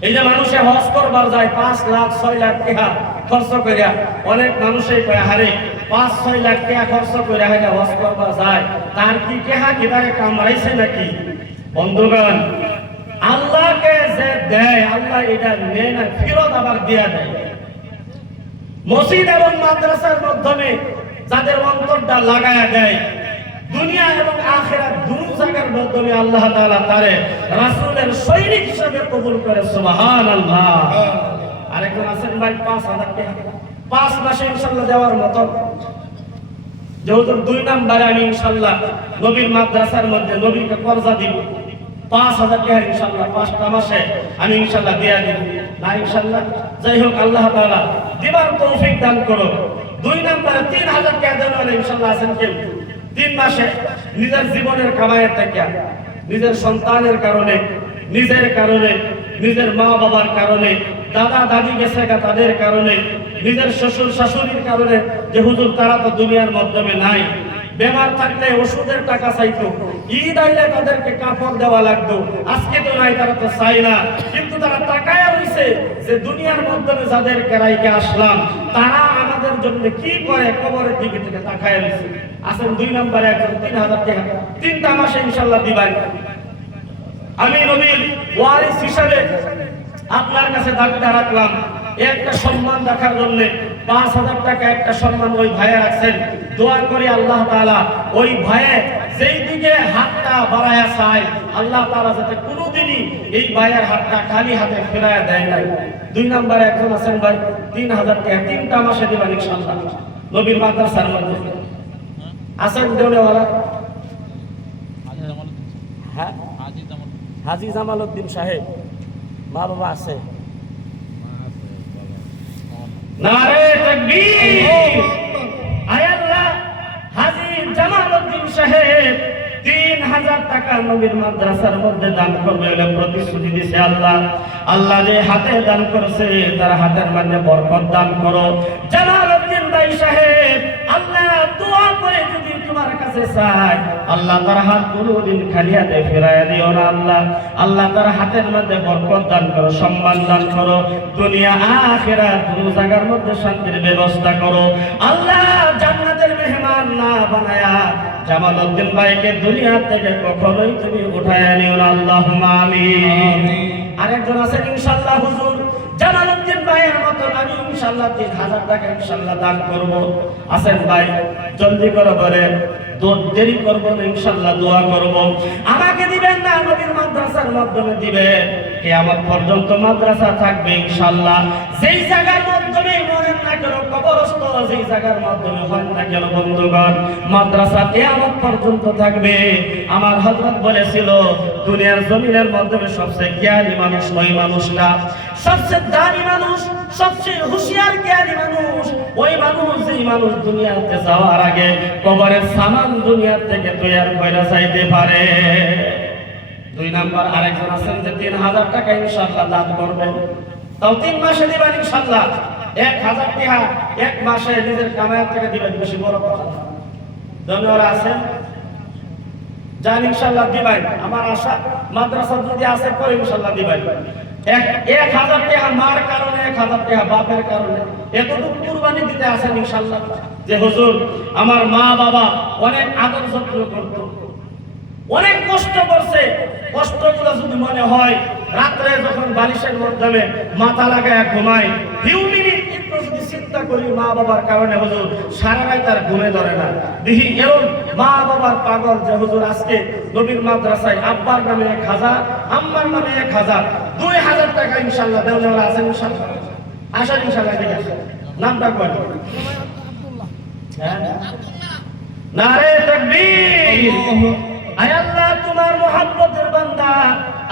এই যে মানুষে হজ করবার যায় 5 লাখ 6 লাখ টাকা খরচ কইরা, অনেক মানুষই কয় হারে 5-6 লাখ টাকা খরচ কইরা হেটা হজ করবার যায়, তার কি টাকা কি তাকে কামাইছে নাকি? বন্ধুগণ, আল্লাহকে যে দেয়, আল্লাহ এটা নেয় না, ফেরত আবার দিয়া দেয়। মসজিদ এবং মাদ্রাসার মাধ্যমে যাদের অন্তরটা লাগায়া দেয়, দুনিয়া এবং আখিরাত দুটো জায়গার মাধ্যমে আল্লাহ তাআলা তারে রাসূলের সৈনিক হিসেবে কবুল করে। সুবহানাল্লাহ। আরেকজন আছেন ভাই 5000 টাকা 5 মাসে ইনশাআল্লাহ দেওয়ার মতো। যেহেতু 2 নম্বরে আমি ইনশাআল্লাহ নবীর মাদ্রাসার মধ্যে নবীকে কর্জা দিব, 5000 টাকা ইনশাআল্লাহ 5টা মাসে আমি ইনশাআল্লাহ দিয়া দিব না ইনশাআল্লাহ। যাই হোক, আল্লাহ তাআলা দিবার তৌফিক দান করুন। 2 নম্বরে 3000 টাকা দেওয়ার ইনশাআল্লাহ আছেন কেউ 3 মাসে নিজের জীবনের কামাইয়ের টাকা, নিজের সন্তানের কারণে, নিজের কারণে, নিজের মা বাবার কারণে, দাদা দাদি গেছে তাদের কারণে, নিজের শ্বশুর শাশুড়ির কারণে, যে হুজুর তারা তো দুনিয়ার মাধ্যমে নাই, বেমার থাকলে ওষুধের টাকা চাইতো, ঈদ আইলে তাদেরকে কাপড় দেওয়া লাগতো, আজকে তো নাই, তারা তো চাই না, কিন্তু তারা তাকায়া রইছে যে দুনিয়ার মাধ্যমে যাদের কেরাইকে আসলাম তারা আমাদের জন্য কি করে, কবরের দিকে থেকে তাকায়া রইছে। আসেন 2 নম্বরে একজন 3000 টাকা 3টা মাসে ইনশাআল্লাহ দিবেন। আমি নবীর ওয়ারিস হিসেবে আপনার কাছে দাবিটা রাখলাম, একটা সম্মান রাখার জন্য 5000 টাকা একটা সম্মান ওই ভাইয়া রাখছেন। দোয়া করি আল্লাহ তাআলা ওই ভাইয়ের যেই দিকে হাতটা বাড়ায়া চায়, আল্লাহ তাআলা যাতে কোনোদিনই এই ভাইয়ের হাতটা খালি হাতে ফেরায়া দেয় নাই। 2 নম্বরে একজন আছেন ভাই 3000 টাকা 3টা মাসে দিবেন ইনশাআল্লাহ নবীর মাদ্রাসার মধ্যে। আছেন দেওয়ালা? হ্যাঁ, হাজী জামালউদ্দিন সাহেব মা বাবা আছে? নারে তাকবীর! আয় আল্লাহ, হাজী জামালউদ্দিন সাহেব 3000 টাকা নবীর মাদ্রাসার মধ্যে দান করবে বলে প্রতিশ্রুতি দিয়েছে। আল্লাহ, আল্লাহ যে হাতে দান করেছে তার হাতের মধ্যে বরকত দান করো। জামালউদ্দিন ভাই সাহেব আল্লাহ দোয়া করে যদি তোমার কাছে চাই, আল্লাহ তার হাত কোনোদিন খালি হাতে ফেরাইয়া দিও না আল্লাহ। আল্লাহ তার হাতের মধ্যে বরকত দান করো, সম্মান দান করো, দুনিয়া আখিরাত দুই জায়গার মধ্যে শান্তির ব্যবস্থা করো আল্লাহ। জান্নাতের মেহমান না বানায়া জামালউদ্দিন ভাইকে দুনিয়া থেকে কখনোই তুমি উঠায়া নিও না, আল্লাহুম্মা আমিন। আরেকজন আছেন ইনশাআল্লাহ হুজুর জামালউদ্দিন ভাইয়ের মতো আমি ইনশাআল্লাহ 3000 টাকা ইনশাআল্লাহ দান করব। আছেন ভাই, জলদি করে বলেন, দেরি করব না, ইনশাআল্লাহ দোয়া করব। আমাকে দিবেন না, নবীর মাদ্রাসার মাধ্যমে দিবেন, কিয়ামত পর্যন্ত মাদ্রাসা থাকবে ইনশাআল্লাহ। যেই জায়গার মাধ্যমে মরেন না কেন, কবরস্থ যেই জায়গার মাধ্যমে হয় না কেন বন্ধুগণ, মাদ্রাসা কিয়ামত পর্যন্ত থাকবে। আমার হযরত বলেছিল, দুনিয়ার জমিনের মাধ্যমে সবচেয়ে জ্ঞানী মানুষ ওই মানুষটা, সবচেয়ে দামি মানুষ, সবচেয়ে হুঁশিয়ার জ্ঞানী মানুষ ওই মানুষ, যেই মানুষ দুনিয়াতে যাওয়ার আগে কবরের সামান দুনিয়া থেকে তৈরি করে যাইতে পারে। 2 নাম্বার আরেকজন আছেন যে 3000 টাকা ইনশাআল্লাহ দান করবেন, তাও 3 মাসে দিবেন ইনশাআল্লাহ। 1000 টাকা এক মাসে নিজের কামাই থেকে দিবেন, বেশি বড় কথা না। ধন্যবাদ আছেন জান ইনশাআল্লাহ দিবেন। আমার আশা মাদ্রাসা যদি আছে পরে ইনশাআল্লাহ দিবেন। 1000 টাকা মার কারণে, 1000 টাকা বাপের কারণে এতটুকু কুরবানি দিতে আসেন ইনশাআল্লাহ। যে হুজুর আমার মা বাবা অনেক আদর যত্ন করত, অনেক কষ্ট করছে, কষ্টগুলো যদি মনে হয় রাত্রে যখন বালিশের মাধ্যমে মাথা লাগায় ঘুমায়, ফিউ মিনিট একটু যদি চিন্তা করি মা বাবার কারণে হুজুর সারা রাত আর ঘুমে ধরে না। দেখি এরকম মা বাবার পাগল যে হুজুর আজকে নবীর মাদ্রাসায় আব্বার নামে 1000, আম্মার নামে 1000, 2000 টাকা ইনশাআল্লাহ দেওয়া আছে ইনশাআল্লাহ। আসেন ইনশাআল্লাহ দেখে আসেন। নামটা কই? নারে তাকবীর। আয় আল্লাহ, তোমার মুহাব্বতের বান্দা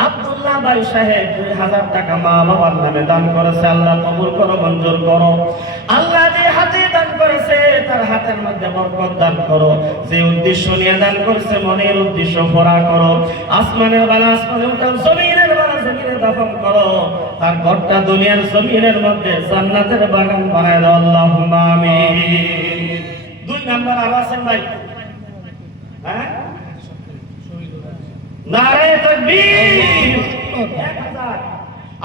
আব্দুল্লাহ ভাই সাহেব 2000 টাকা মা বাবার নামে দান করেছে, আল্লাহ কবুল করো, মঞ্জুর করো। আল্লাহ যে হাতে দান করেছে তার হাতের মধ্যে বরকত দান করো, যে উদ্দেশ্য নিয়ে দান করেছে মনের উদ্দেশ্য পুরা করো। আসমানের বালা আসমানে উঠাও, জমিনের বালা জমিনে দাফন করো, তার ঘরটা দুনিয়ার জমিনের মধ্যে জান্নাতের বাগান বানায় দাও, আল্লাহুম্মা আমিন। 2 নাম্বার আওয়াজেন ভাই, হ্যাঁ নারে তাকবীর। 1000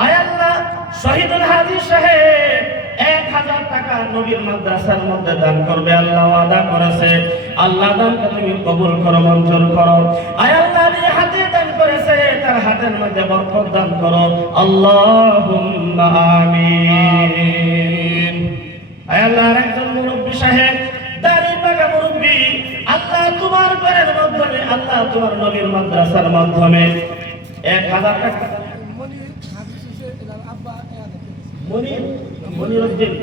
আয় আল্লাহ, শহীদুল হাজী সাহেব 1000 টাকা নবীর মাদ্রাসার মধ্যে দান করবে, আল্লাহ ওয়াদা করেছে। আল্লাহ দানকে তুমি কবুল করো, মঞ্জুর করো। আয় আল্লাহ, যে হাতে দান করেছে তার হাতের মধ্যে বরকত দান করো, আল্লাহুম্মা আমিন। আয় আল্লাহ, আরেকজন মুরব্বী সাহেব দাড়ি পাকা মুরব্বী, আল্লাহ তোমার ঘরের মাধ্যমে, আল্লাহ তোমার নবীর মাদ্রাসার মাধ্যমে 1000 টাকা মনিরউদ্দিন।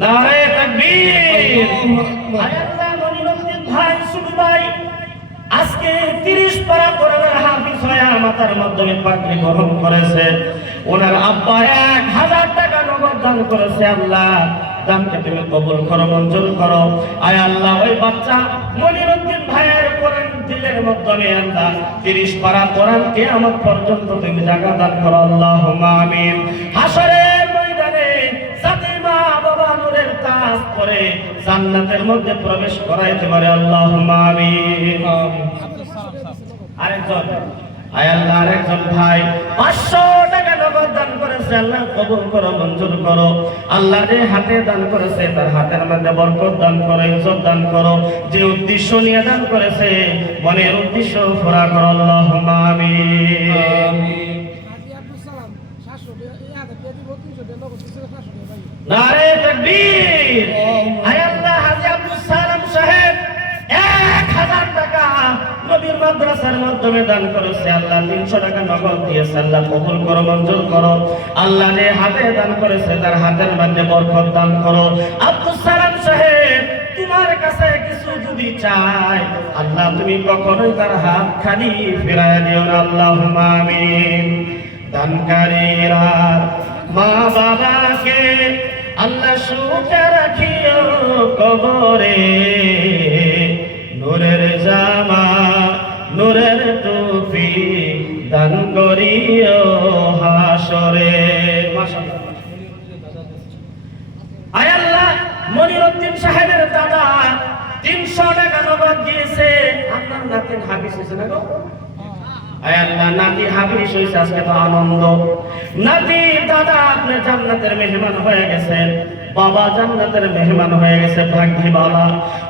নারে তাকবীর। আয় আল্লাহ, মনিরউদ্দিন ভাই সুবি ভাই আজকে 30 পারা কোরআনের হাফেজ হয়ে মাথার মাধ্যমে পাগড়ি গ্রহণ করেছে। ওনার আব্বা 1000 টাকা নগদ দান করেছে, আল্লাহ দানকে তুমি কবুল করো, মঞ্জুর করো। আয় আল্লাহ, ওই বাচ্চা মনিরউদ্দিন ভাইয়ের কোরআন দিলের মাধ্যমে আল্লাহ 30 পারা কোরআন কিয়ামত পর্যন্ত তুমি জায়গা দান করো, আল্লাহুম্মা আমিন। হাশরের ময়দানে যাতে মা বাবা নূরের তাজ পরে জান্নাতের মধ্যে প্রবেশ করাইতে পারে, আল্লাহুম্মা আমিন। আরেকজন আয় আল্লাহ, আরেকজন ভাই 500 টাকা নগদ দান করেছে, আল্লাহ কবুল করো, মঞ্জুর করো। আল্লাহ যে হাতে দান করেছে তার হাতের মধ্যে বরকত দান করো, ইজ্জত দান করো। যে উদ্দেশ্য নিয়ে দান করেছে মনের উদ্দেশ্য পুরা করো, আল্লাহুম্মা আমিন। নারে তাকবীর। আয় আল্লাহ, হাজী আব্দুল সালাম সাহেব 1000 টাকা নবীর মাদ্রাসার মাধ্যমে দান করেছে, আল্লাহ 300 টাকা নগদ দিয়েছে, আল্লাহ কবুল করো, মঞ্জুর করো। আল্লাহ যে হাতে দান করেছে তার হাতের মধ্যে বরকত দান করো। আব্দুল সালাম সাহেব তোমার কাছে কিছু যদি চায় আল্লাহ তুমি কখনোই তার হাত খালি ফিরাইয়া দিও না, আল্লাহুম্মা আমিন। দানকারীরা মা বাবাকে আল্লাহ সুখে রাখিও কবরে, নূরের জামা নূরের টুপি দান করিও হাসরে। মাশাআল্লাহ। আয় আল্লাহ, মনিরউদ্দিন কাসিমউদ্দিন সাহেবের দাদা 300 টাকা নগদ দিয়েছে। আপনার নাতি হাফেজ হয়েছে না গো? আয় আল্লাহ, নাতি হাফেজ হয়েছে, আজকে তো আনন্দ। নাতি দাদা আপনি জান্নাতের মেহমান হয়ে গেছেন, বাবা জান্নাতের মেহমান হয়ে গেছে, ভাগ্যবালা।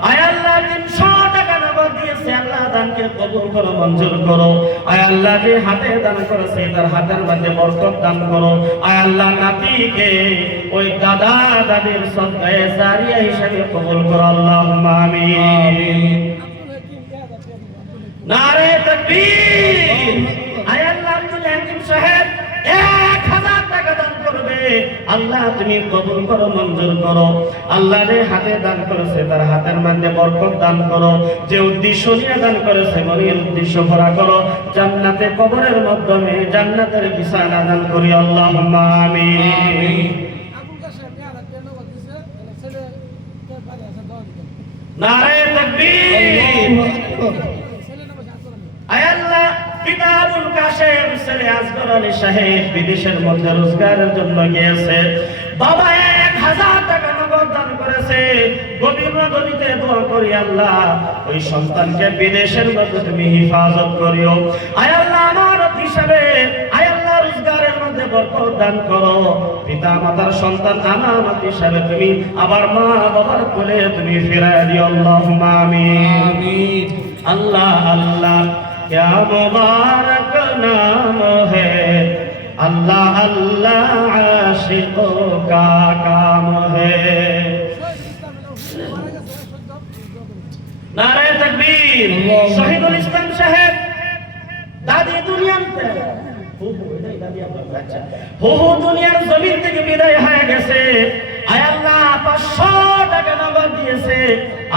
আয় আল্লাহ 300 টাকা নগদ দিয়েছে, আল্লাহ দানকে কবুল করো, মঞ্জুর করো। আয় আল্লাহ যে হাতে দান করেছে তার হাতের মধ্যে বরকত দান করো। আয় আল্লাহ নাতিকে ওই দাদা দাদির সদকায়ে জারিয়া হিসেবে কবুল করো, আল্লাহুম্মা আমিন। নারে তাকবীর। আয় আল্লাহ আব্দুল হাকিম সাহেব 1000 টাকা দান করবে, আল্লাহ তুমি কবুল করো, মঞ্জুর করো। আল্লাহ যে হাতে দান করেছে তার হাতের মধ্যে বরকত দান করো। যে উদ্দেশ্য নিয়ে দান করেছে মনের উদ্দেশ্য ভরা করো। জান্নাতে কবরের মাধ্যমে জান্নাতের বিছানা দান করি, আল্লাহুম্মা আমিন। নারে তাকবীর। আয় আল্লাহ পিতা আবুল কাশেম ছেলে আসগর আলী সাহেব বিদেশের মধ্যে রোজগারের জন্য গিয়েছে, বাবা 1000 টাকা নগদ দান করেছে। গভীর নদীতে দোয়া করি আল্লাহ ওই সন্তানকে বিদেশের মধ্যে তুমি হেফাজত করিও। আয় আল্লাহ আমানত হিসাবে আয় আল্লাহ রোজগারের মধ্যে বরকত দান করো। পিতা মাতার সন্তান আমানত হিসাবে তুমি আবার মা বাবার কোলে তুমি ফিরায় দিও, আল্লাহুম্মা আমিন। আল্লাহ আল্লাহ क्या मुबारक नाम है, अल्लाह अल्लाह आशिकों का काम है। नारे तकबीर। शहीदुल इस्लाम साहेब दादी दुनिया দুনিয়ার জমিন থেকে বিদায় হয়ে গেছে। আয় আল্লাহ 500 টাকা নগদ দিয়েছে,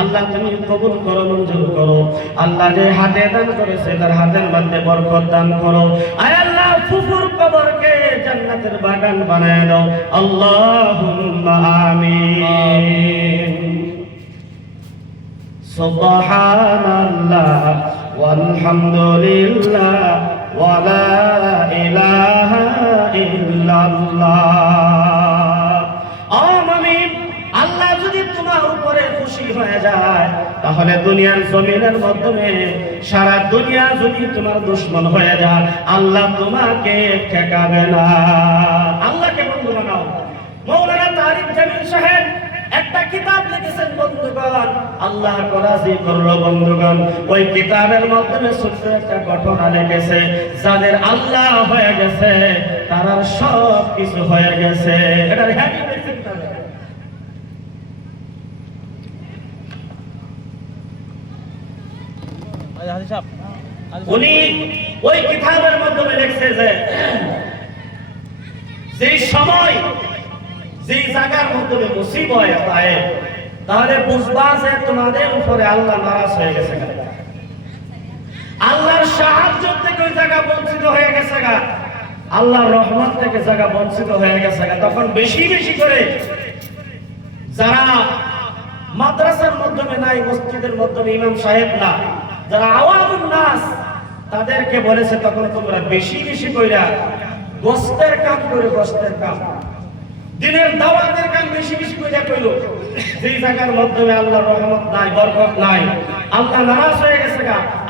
আল্লাহ তুমি কবুল করো, মঞ্জুর করো। আল্লাহ যে হাতে দান করেছে তার হাতের মধ্যে বরকত দান করো। আয় আল্লাহ ফুফুর কবরকে জান্নাতের বাগান বানায় দাও, আল্লাহুম্মা আমিন। সুবহানাল্লাহ ওয়ালহামদুলিল্লাহ ওয়া লা ইলাহা ইল্লাল্লাহ। আমিন। আল্লাহ যদি তোমার উপরে খুশি হয়ে যায় তাহলে দুনিয়ার জমিনের মাধ্যমে সারা দুনিয়া যদি তোমার দুশমন হয়ে যায় আল্লাহ তোমাকে ঠেকাবে না। আল্লাহকে বন্ধু বানাও। মাওলানা তারিক জামিল সাহেব একটা কিতাব লিখেছেন বন্ধুগণ, আল্লাহ রাজি করলো বন্ধুগণ। ওই কিতাবের মাধ্যমে ছোট্ট একটা ঘটনা লিখেছে, যাদের আল্লাহ হয়ে গেছে তারা সব কিছু হয়ে গেছে। এটা হ্যাপি মেসেজ। উনি ওই কিতাবের মাধ্যমে লিখছে যে যেই সময় যেই জায়গার মধ্যে মুসিবত আয়ে তাহলে বুঝবা যে তোমাদের উপরে আল্লাহ নারাজ হয়ে গেছে, আল্লাহর সাহায্য থেকে ওই জায়গা বঞ্চিত হয়ে গেছে, আল্লাহর রহমত থেকে জায়গা বঞ্চিত হয়ে গেছে। তখন বেশি বেশি করে যারা মাদ্রাসার মাধ্যমে নাই, মসজিদের মাধ্যমে ইমাম সাহেব না, যারা আওয়ামুন নাস তাদেরকে বলেছে তখন তোমরা বেশি বেশি কইরা গোশতের কাম করে, গোশতের কাম দিনের দাওয়াতের কাম বেশি বেশি কইরা কইলো। যেই জায়গার মাধ্যমে আল্লাহর রহমত নাই, বরকত নাই, আল্লাহ নারাজ হয়ে গেছে,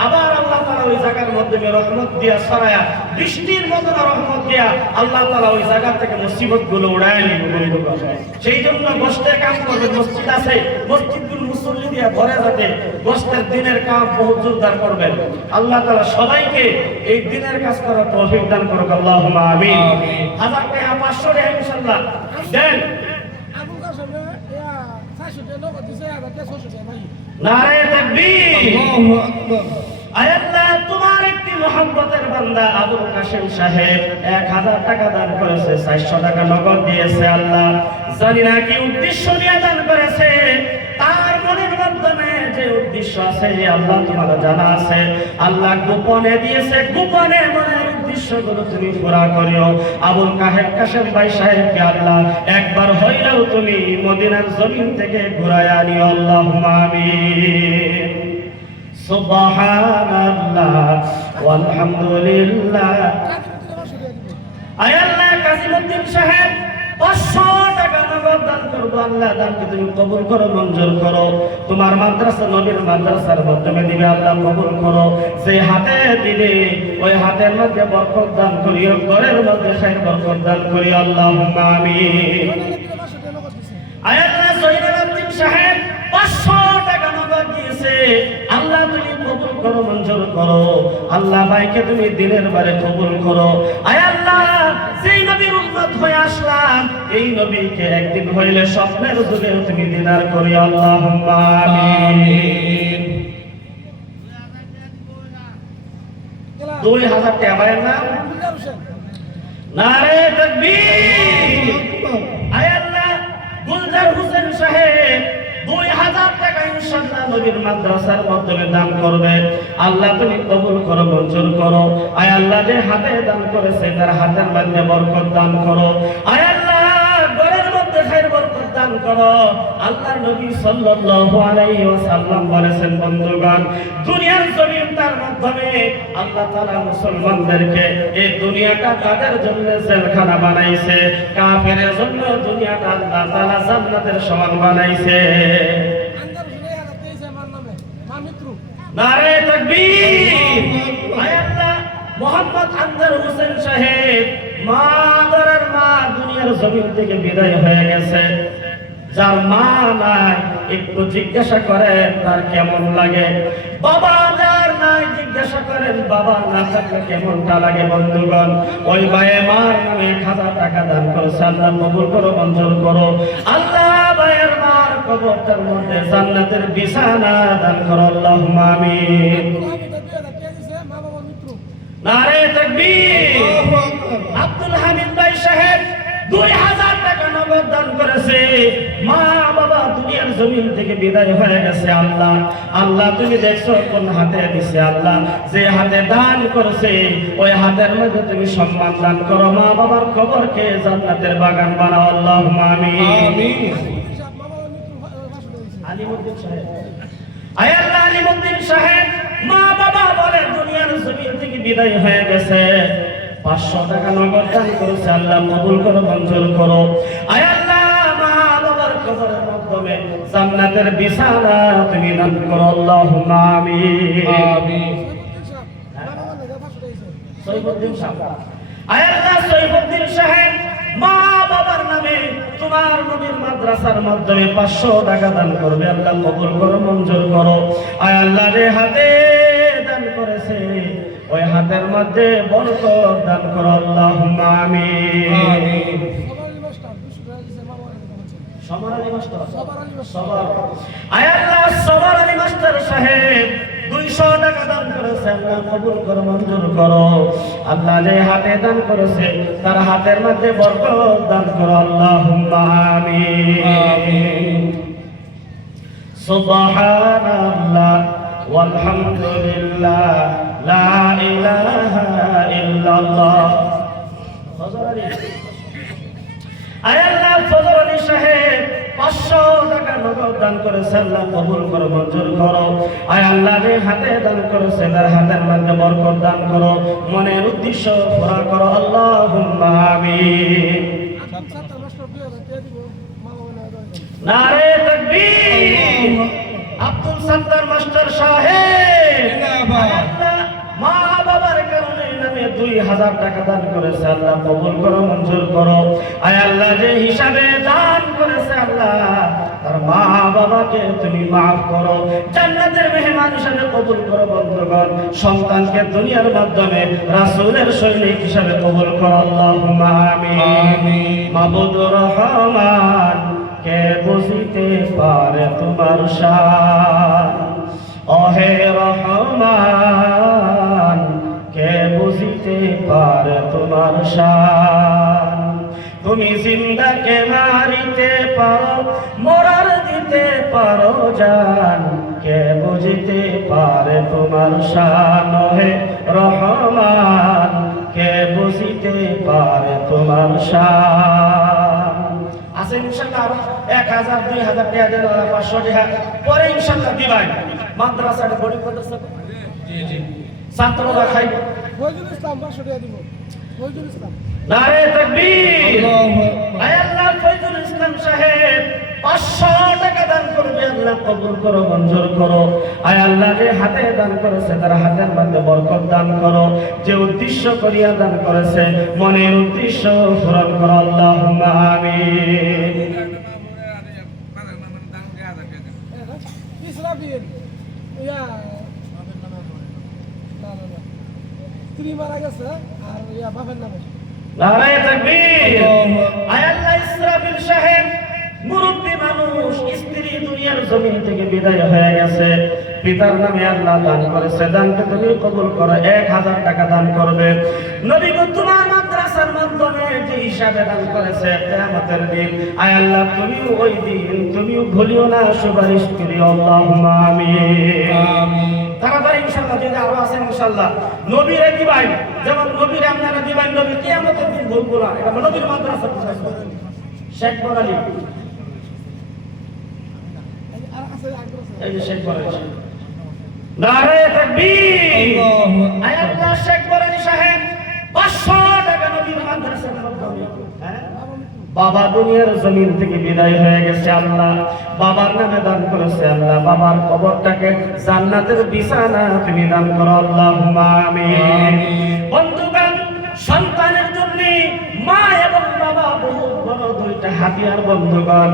আবার আল্লাহ তাআলা ওই জায়গার মাধ্যমে রহমত দিয়া ছড়ায়া বৃষ্টির মতো রহমত দিয়া আল্লাহ তাআলা ওই জায়গা থেকে মুসিবত গুলো উড়ায় নিবে। সেই জন্য গোশতের কাম করবে। মসজিদ আছে, মসজিদগুলো মুসল্লি দিয়া ভরে যাতে গোশতের দিনের কাম বহুত জোরদার করবেন। আল্লাহ তাআলা সবাইকে এই দিনের কাজ করার তৌফিক দান করুক, আল্লাহুম্মা আমিন। 1000 টাকা 500 টাকা ইনশাআল্লাহ দেন। নারে তাকবীর। আল্লাহু আকবার। আয় আল্লাহ তোমার একটি মহব্বতের বান্দা আবুল কাশেম সাহেব 1000 টাকা দান করেছে, 400 টাকা নগদ দিয়েছে। আল্লাহ জানি না কি উদ্দেশ্য নিয়ে দান করেছে, তার মনের মাধ্যমে যে উদ্দেশ্য আছে আল্লাহ তোমার জানা আছে। আল্লাহ গোপনে দিয়েছে, গোপনে মনের উদ্দেশ্যগুলো তুমি পুরা করিও। আবুল কাশেম ভাই সাহেবকে আল্লাহ একবার হইলেও তুমি মদিনার জমিন থেকে ঘুরায় আনিও, আল্লাহুম্মা আমিন। সুবহানাল্লাহ ওয়ালহামদুলিল্লাহ। আয় আল্লাহ কাসিমউদ্দিন সাহেব 500 টাকা নগদ দান করবে। বলবো আল্লাহ দানকে তুমি কবুল করো, মঞ্জুর করো। তোমার মাদ্রাসা নবীর মাদ্রাসার মাধ্যমে দিবে আল্লাহ কবুল করো। সেই হাতে দিবে ওই হাতের মধ্যে বরকত দান করিও, ঘরের মধ্যে খায়ের বরকত দান করি। আল্লাহুম্মা আমিন। আয় আল্লাহ জয়নুল আবদিন সাহেব 500 টাকা নগদ দিয়েছে, আল্লাহ তুমি কবুল করো, মঞ্জুর করো। আল্লাহ ভাইকে তুমি দিনের বারে কবুল করো। আয় আল্লাহ সেই নবীর উম্মত হয়ে আসলাম, এই নবীকে একদিন হইলে স্বপ্নের যুগে তুমি দিদার করি। আল্লাহুম্মা আমিন। 2000 টাকা ভাইয়ের নাম নারে তাকবীর। আয় আল্লাহ গুলজার হোসেন সাহেব 2000 টাকা ইনশাআল্লাহ নবীর মাদ্রাসার মাধ্যমে দান করবে। আল্লাহ তুমি কবুল করো, মঞ্জুর করো। আয় আল্লাহ যে হাতে দান করেছে তার হাতের মধ্যে বরকত দান করো। আয় আল্লাহ ঘরের মধ্যে খায়ের বরকত দান করো। আল্লাহর নবী সাল্লাল্লাহু আলাইহি ওয়াসাল্লাম বলেছেন, বন্ধুগণ দুনিয়ার জমিন তার মাধ্যমে আল্লাহ তাআলা মুসলমানদেরকে এই দুনিয়াটা তাদের জন্য জেলখানা বানাইছে, কাফেরের জন্য দুনিয়াটা আল্লাহ তাআলা জান্নাতের সমান বানাইছে। নারে তাকবীর। আয় আল্লাহ মোহাম্মদ আনজার হোসেন সাহেব মা দরের মা দুনিয়ার জমিন থেকে বিদায় হয়ে গেছে। যার মা নাই একটু জিজ্ঞাসা করেন তার কেমন লাগে। বাবা যার নাই জিজ্ঞাসা করেন বাবা না থাকলে কেমনটা লাগে। বন্ধুগণ ওই ভাইয়ে মার নামে 1000 টাকা দান করেছে, আল্লাহ কবুল করো, মঞ্জুর করো। আল্লাহ ভাইয়ের মার কবরটার মধ্যে জান্নাতের বিছানা দান করো। আল্লাহুম্মা আমিন। নারে তাকবীর। আব্দুল হামিদ ভাই সাহেব 2000 টাকা নগদ দান করেছে। মা বাবা দুনিয়ার জমিন থেকে বিদায় হয়ে গেছে। আল্লাহ আল্লাহ তুমি দেখছো কোন হাতে দিছে। আল্লাহ যে হাতে দান করেছে ওই হাতের মধ্যে তুমি সম্মান দান করো। মা বাবার কবরকে জান্নাতের বাগান বানাও। আল্লাহুম্মা আমিন। আলিমউদ্দিন সাহেব, আয় আল্লাহ আলিমউদ্দিন সাহেব মা বাবা বলে দুনিয়ার জমিন থেকে বিদায় হয়ে গেছে। 500 টাকা নগদ দান করেছে, আল্লাহ কবুল করো, মঞ্জুর করো। আয় আল্লাহ মা বাবার কবরের মাধ্যমে জান্নাতের বিছানা তুমি দান করো। আল্লাহুম্মা আমিন। আমিন। সৈফুদ্দিন সাহেব, আয় আল্লাহ সৈফুদ্দিন সাহেব মা বাবার নামে তোমার নবীর মাদ্রাসার মাধ্যমে 500 টাকা দান করবে। আল্লাহ কবুল করো, মঞ্জুর করো। আয় আল্লাহ যে হাতে দান করেছে ওই হাতের মধ্যে বরকত দান করো। আল্লাহুম্মা আমিন। সবার আলী মাস্টার, সবার আয় আল্লাহ সবার আলী মাস্টার সাহেব 200 টাকা দান করেছে, আল্লাহ কবুল করো, মঞ্জুর করো। আল্লাহ যে হাতে দান করেছে তার হাতের মধ্যে বরকত দান করো। আল্লাহুম্মা আমিন। সুবহানাল্লাহ ওয়ালহামদুলিল্লাহ লা ইলাহা ইল্লাল্লাহ। আয় আল্লাহ ফজল আলী সাহেব 500 টাকা নগদ দান করেছে, আল্লাহ কবুল করো, মঞ্জুর করো। আয় আল্লাহ যে হাতে দান করেছে তার হাতের মধ্যে বরকত দান করো, মনের উদ্দেশ্য পুরা করো। আল্লাহুম্মা আমিন। নারে তাকবীর। আব্দুল সত্তার মাস্টার সাহেব মা বাবার কারণে নামে 2000 টাকা দান করেছে, আল্লাহ কবুল করো, মঞ্জুর করো। আয় আল্লাহ যে হিসাবে দান করেছে আল্লাহ তার মা বাবাকে তুমি মাফ করো, জান্নাতের মেহমান হিসেবে কবুল করো। বন্ধুগণ সন্তানকে দুনিয়ার মাধ্যমে রাসূলের সৈনিক হিসেবে কবুল করো। আল্লাহুম্মা আমিন। মাবুদুর রহমান কে বুঝিতে পারে তোমার শান, ওহে রহমান কে বুঝিতে পারে তোমার শান। তুমি জিন্দাকে মারিতে পারো, মরার দিতে পারো জান, কে বুঝিতে পারে তোমার শান, ওহে রহমান কে বুঝিতে পারে তোমার শান। আছে ইনশাআল্লাহ 1000 2000 টাকা দেন, 500 টাকা পরে ইনশাআল্লাহ দিবেন। মাদ্রাসাটা বড় মাদ্রাসা, জি জি, ছাত্ররা খাই। ফয়জুল ইসলাম 500 টাকা দিব। ফয়জুল ইসলাম, নারে তাকবীর। আল্লাহ আল্লাহ ফয়জুল ইসলাম সাহেব করো, মঞ্জুর করো। আয় আল্লাহ, যে হাতে দান করেছে তার হাতের মধ্যে বরকত দান করো। যে উদ্দেশ্য করিয়া দান করেছে মনের উদ্দেশ্য পূরণ করো। আল্লাহুম্মা আমিন। নারায়ে তাকবীর। আয় আল্লাহ, ইসরাফিল সাহেব মুরব্বী মানুষ, স্ত্রী দুনিয়ার জমিন থেকে বিদায় হয়ে গেছে। পিতার নামে আল্লাহ দান করেছে, দানকে তুমি কবুল করো। 1000 টাকা দান করবে। নবী গো, তোমার মাদ্রাসার মাধ্যমে যে হিসাবে দান করেছে কিয়ামতের দিন, আয় আল্লাহ, তুমিও ওই দিন তুমিও ভুলিও না, সুপারিশ করি। আল্লাহুম্মা আমিন। তাড়াতাড়ি ইনশাআল্লাহ, যদি আরো আছেন ইনশাআল্লাহ নবীরে দিবেন, যেমন নবীরে আপনারা দিবেন, নবী কিয়ামতের দিন ভুলবো না। এটা নবীর মাদ্রাসা শেখ বরালি, এই যে শেখ বরালি। নারায়ে তাকবীর। আয় আল্লাহ, শেখ বরালি সাহেব 500 টাকা নবীর মাদ্রাসার মাধ্যমে, বাবা দুনিয়ার জমিন থেকে বিদায় হয়ে গেছে। আল্লাহ বাবার নামে দান করেছে। আল্লাহ বাবার কবরটাকে জান্নাতের বিছানা তুমি দান করো। আল্লাহুম্মা আমিন। বন্ধুগণ, সন্তানের জন্য মা এবং বাবা বহু বড় দুইটা হাতিয়ার। বন্ধুগণ,